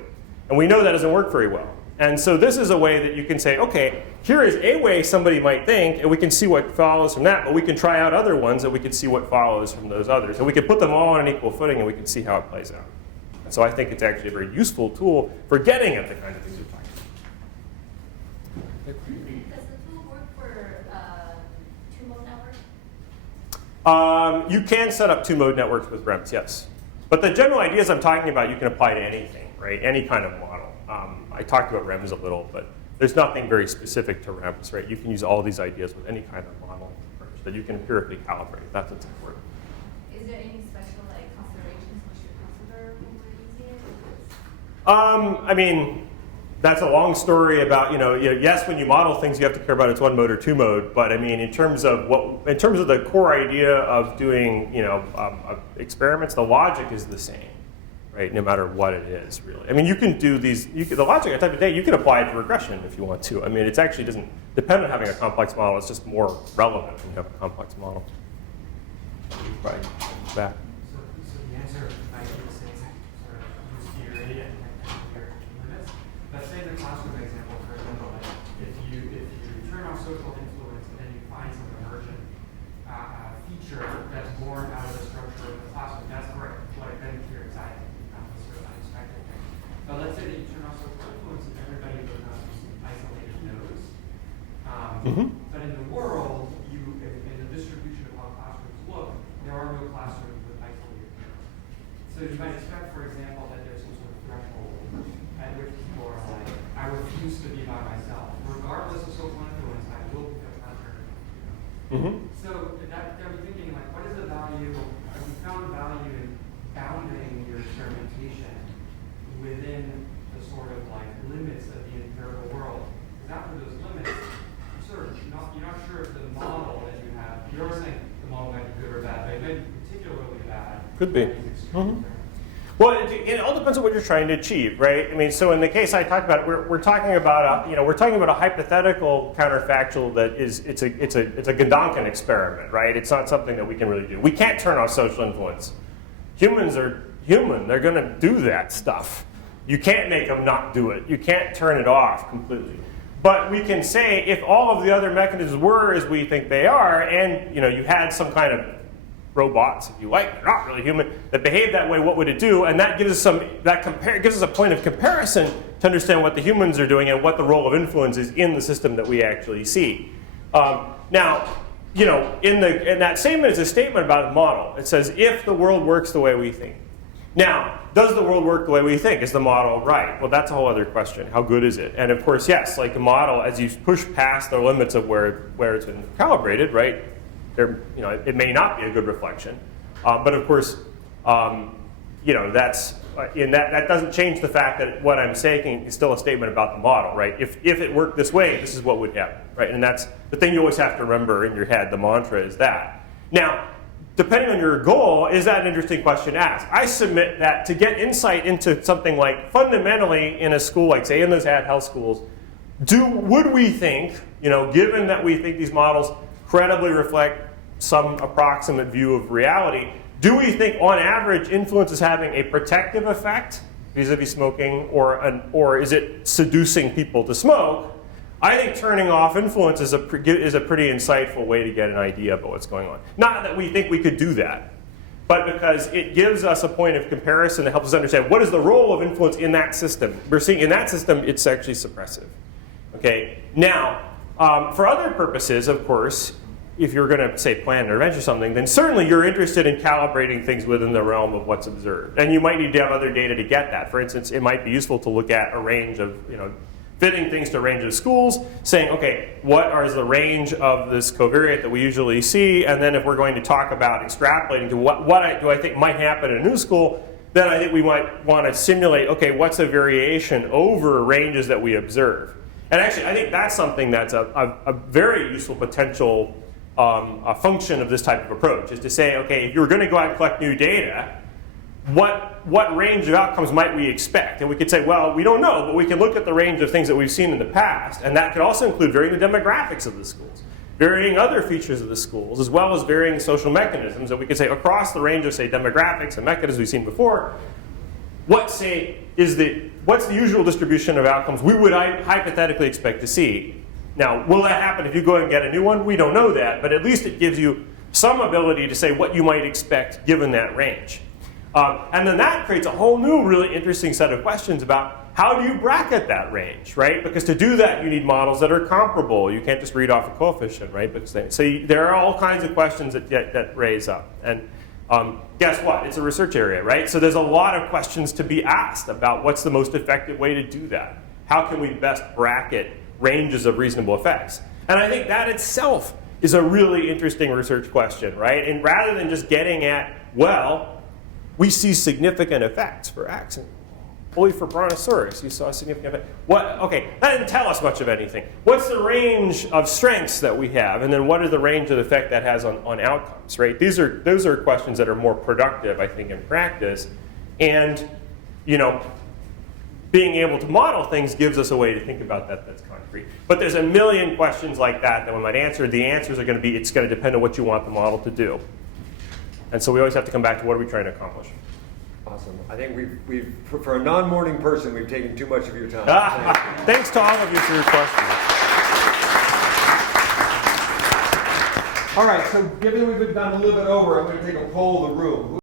And we know that doesn't work very well. And so this is a way that you can say, okay, here is a way somebody might think, and we can see what follows from that, but we can try out other ones and we can see what follows from those others. And we can put them all on an equal footing and we can see how it plays out. And so I think it's actually a very useful tool for getting at the kind of things you're talking about. Does the tool work for two-mode networks? You can set up two-mode networks with REMS, yes. But the general ideas I'm talking about you can apply to anything, right? Any kind of model. I talked about REMS a little, but there's nothing very specific to REMS, right? You can use all these ideas with any kind of model approach that you can empirically calibrate. That's what's important. Is there any special considerations we should consider when we're using it? I mean, that's a long story about, yes, when you model things, you have to care about it's one mode or two mode. But I mean, in terms of the core idea of doing, experiments, the logic is the same, right? No matter what it is, really. I mean, you can do these. The logic at the end of the day, you can apply it to regression if you want to. I mean, it actually doesn't depend on having a complex model. It's just more relevant when you have a complex model. Right. Back. So the answer might be the same, sort of use theory and your limits. Let's say the classroom example, for example, if you turn off social influence and then you find some emergent feature that's born out of the structure of the classroom, that's great. Then you're excited, not necessarily unexpected thing. But let's say that you turn off social influence and everybody becomes isolated nodes. But in the world, in the distribution of how classrooms look, there are no classrooms with isolated nodes. So you might expect, for example, that there's some sort of threshold at which people are like, I refuse to be by myself. Regardless of social influence, I will become contrary. So that got me thinking, what is the value? Have you found value in bounding your experimentation within the sort of limits of the empirical world? Because after those limits, you're not sure if the model that you have, you're always saying the model might be good or bad, but it may be particularly Could be. Well, it all depends on what you're trying to achieve, right? I mean, so in the case I talked about, we're talking about a hypothetical counterfactual that is it's a Gedanken experiment, right? It's not something that we can really do. We can't turn off social influence. Humans are human; they're going to do that stuff. You can't make them not do it. You can't turn it off completely. But we can say if all of the other mechanisms were as we think they are, and you had some kind of robots, if you like, they're not really human, that behave that way, what would it do? And that gives us gives us a point of comparison to understand what the humans are doing and what the role of influence is in the system that we actually see. Now, in that statement is a statement about a model. It says, if the world works the way we think. Now, does the world work the way we think? Is the model right? Well, that's a whole other question. How good is it? And of course, yes, like a model, as you push past the limits of where it's been calibrated, right? It may not be a good reflection, but of course, that's that doesn't change the fact that what I'm saying is still a statement about the model, right? If it worked this way, this is what would happen, right? And that's the thing you always have to remember in your head. The mantra is that. Now, depending on your goal, is that an interesting question to ask? I submit that to get insight into something like fundamentally in a school, like say in those health schools, would we think, given that we think these models credibly reflect some approximate view of reality, do we think on average influence is having a protective effect vis-a-vis smoking, or is it seducing people to smoke? I think turning off influence is a pretty insightful way to get an idea about what's going on. Not that we think we could do that, but because it gives us a point of comparison that helps us understand what is the role of influence in that system. We're seeing in that system it's actually suppressive. Okay. Now, for other purposes, of course, if you're going to, say, plan an intervention or something, then certainly you're interested in calibrating things within the realm of what's observed. And you might need to have other data to get that. For instance, it might be useful to look at a range of, fitting things to a range of schools, saying, okay, what is the range of this covariate that we usually see? And then if we're going to talk about extrapolating to what do I think might happen in a new school, then I think we might want to simulate, okay, what's the variation over ranges that we observe? And actually, I think that's something that's a very useful potential a function of this type of approach, is to say, okay, if you're going to go out and collect new data, what range of outcomes might we expect? And we could say, well, we don't know, but we can look at the range of things that we've seen in the past, and that could also include varying the demographics of the schools, varying other features of the schools, as well as varying social mechanisms that we could say across the range of, say, demographics and mechanisms we've seen before, what's the usual distribution of outcomes we would hypothetically expect to see? Now, will that happen if you go and get a new one? We don't know that, but at least it gives you some ability to say what you might expect given that range. And then that creates a whole new really interesting set of questions about how do you bracket that range, right? Because to do that, you need models that are comparable. You can't just read off a coefficient, right? There are all kinds of questions that raise up. And guess what? It's a research area, right? So there's a lot of questions to be asked about what's the most effective way to do that. How can we best bracket ranges of reasonable effects? And I think that itself is a really interesting research question, right? And rather than just getting at, well, we see significant effects for X, and only for Brontosaurus you saw a significant effect. Okay, that didn't tell us much of anything. What's the range of strengths that we have, and then what is the range of effect that has on outcomes, right? Those are questions that are more productive, I think, in practice. And, being able to model things gives us a way to think about that that's concrete. But there's a million questions like that we might answer. The answers are going to be, it's going to depend on what you want the model to do. And so we always have to come back to what are we trying to accomplish. Awesome. I think we've for a non-morning person, we've taken too much of your time. Thanks to all of you for your questions. All right, so given we've gone a little bit over, I'm going to take a poll of the room.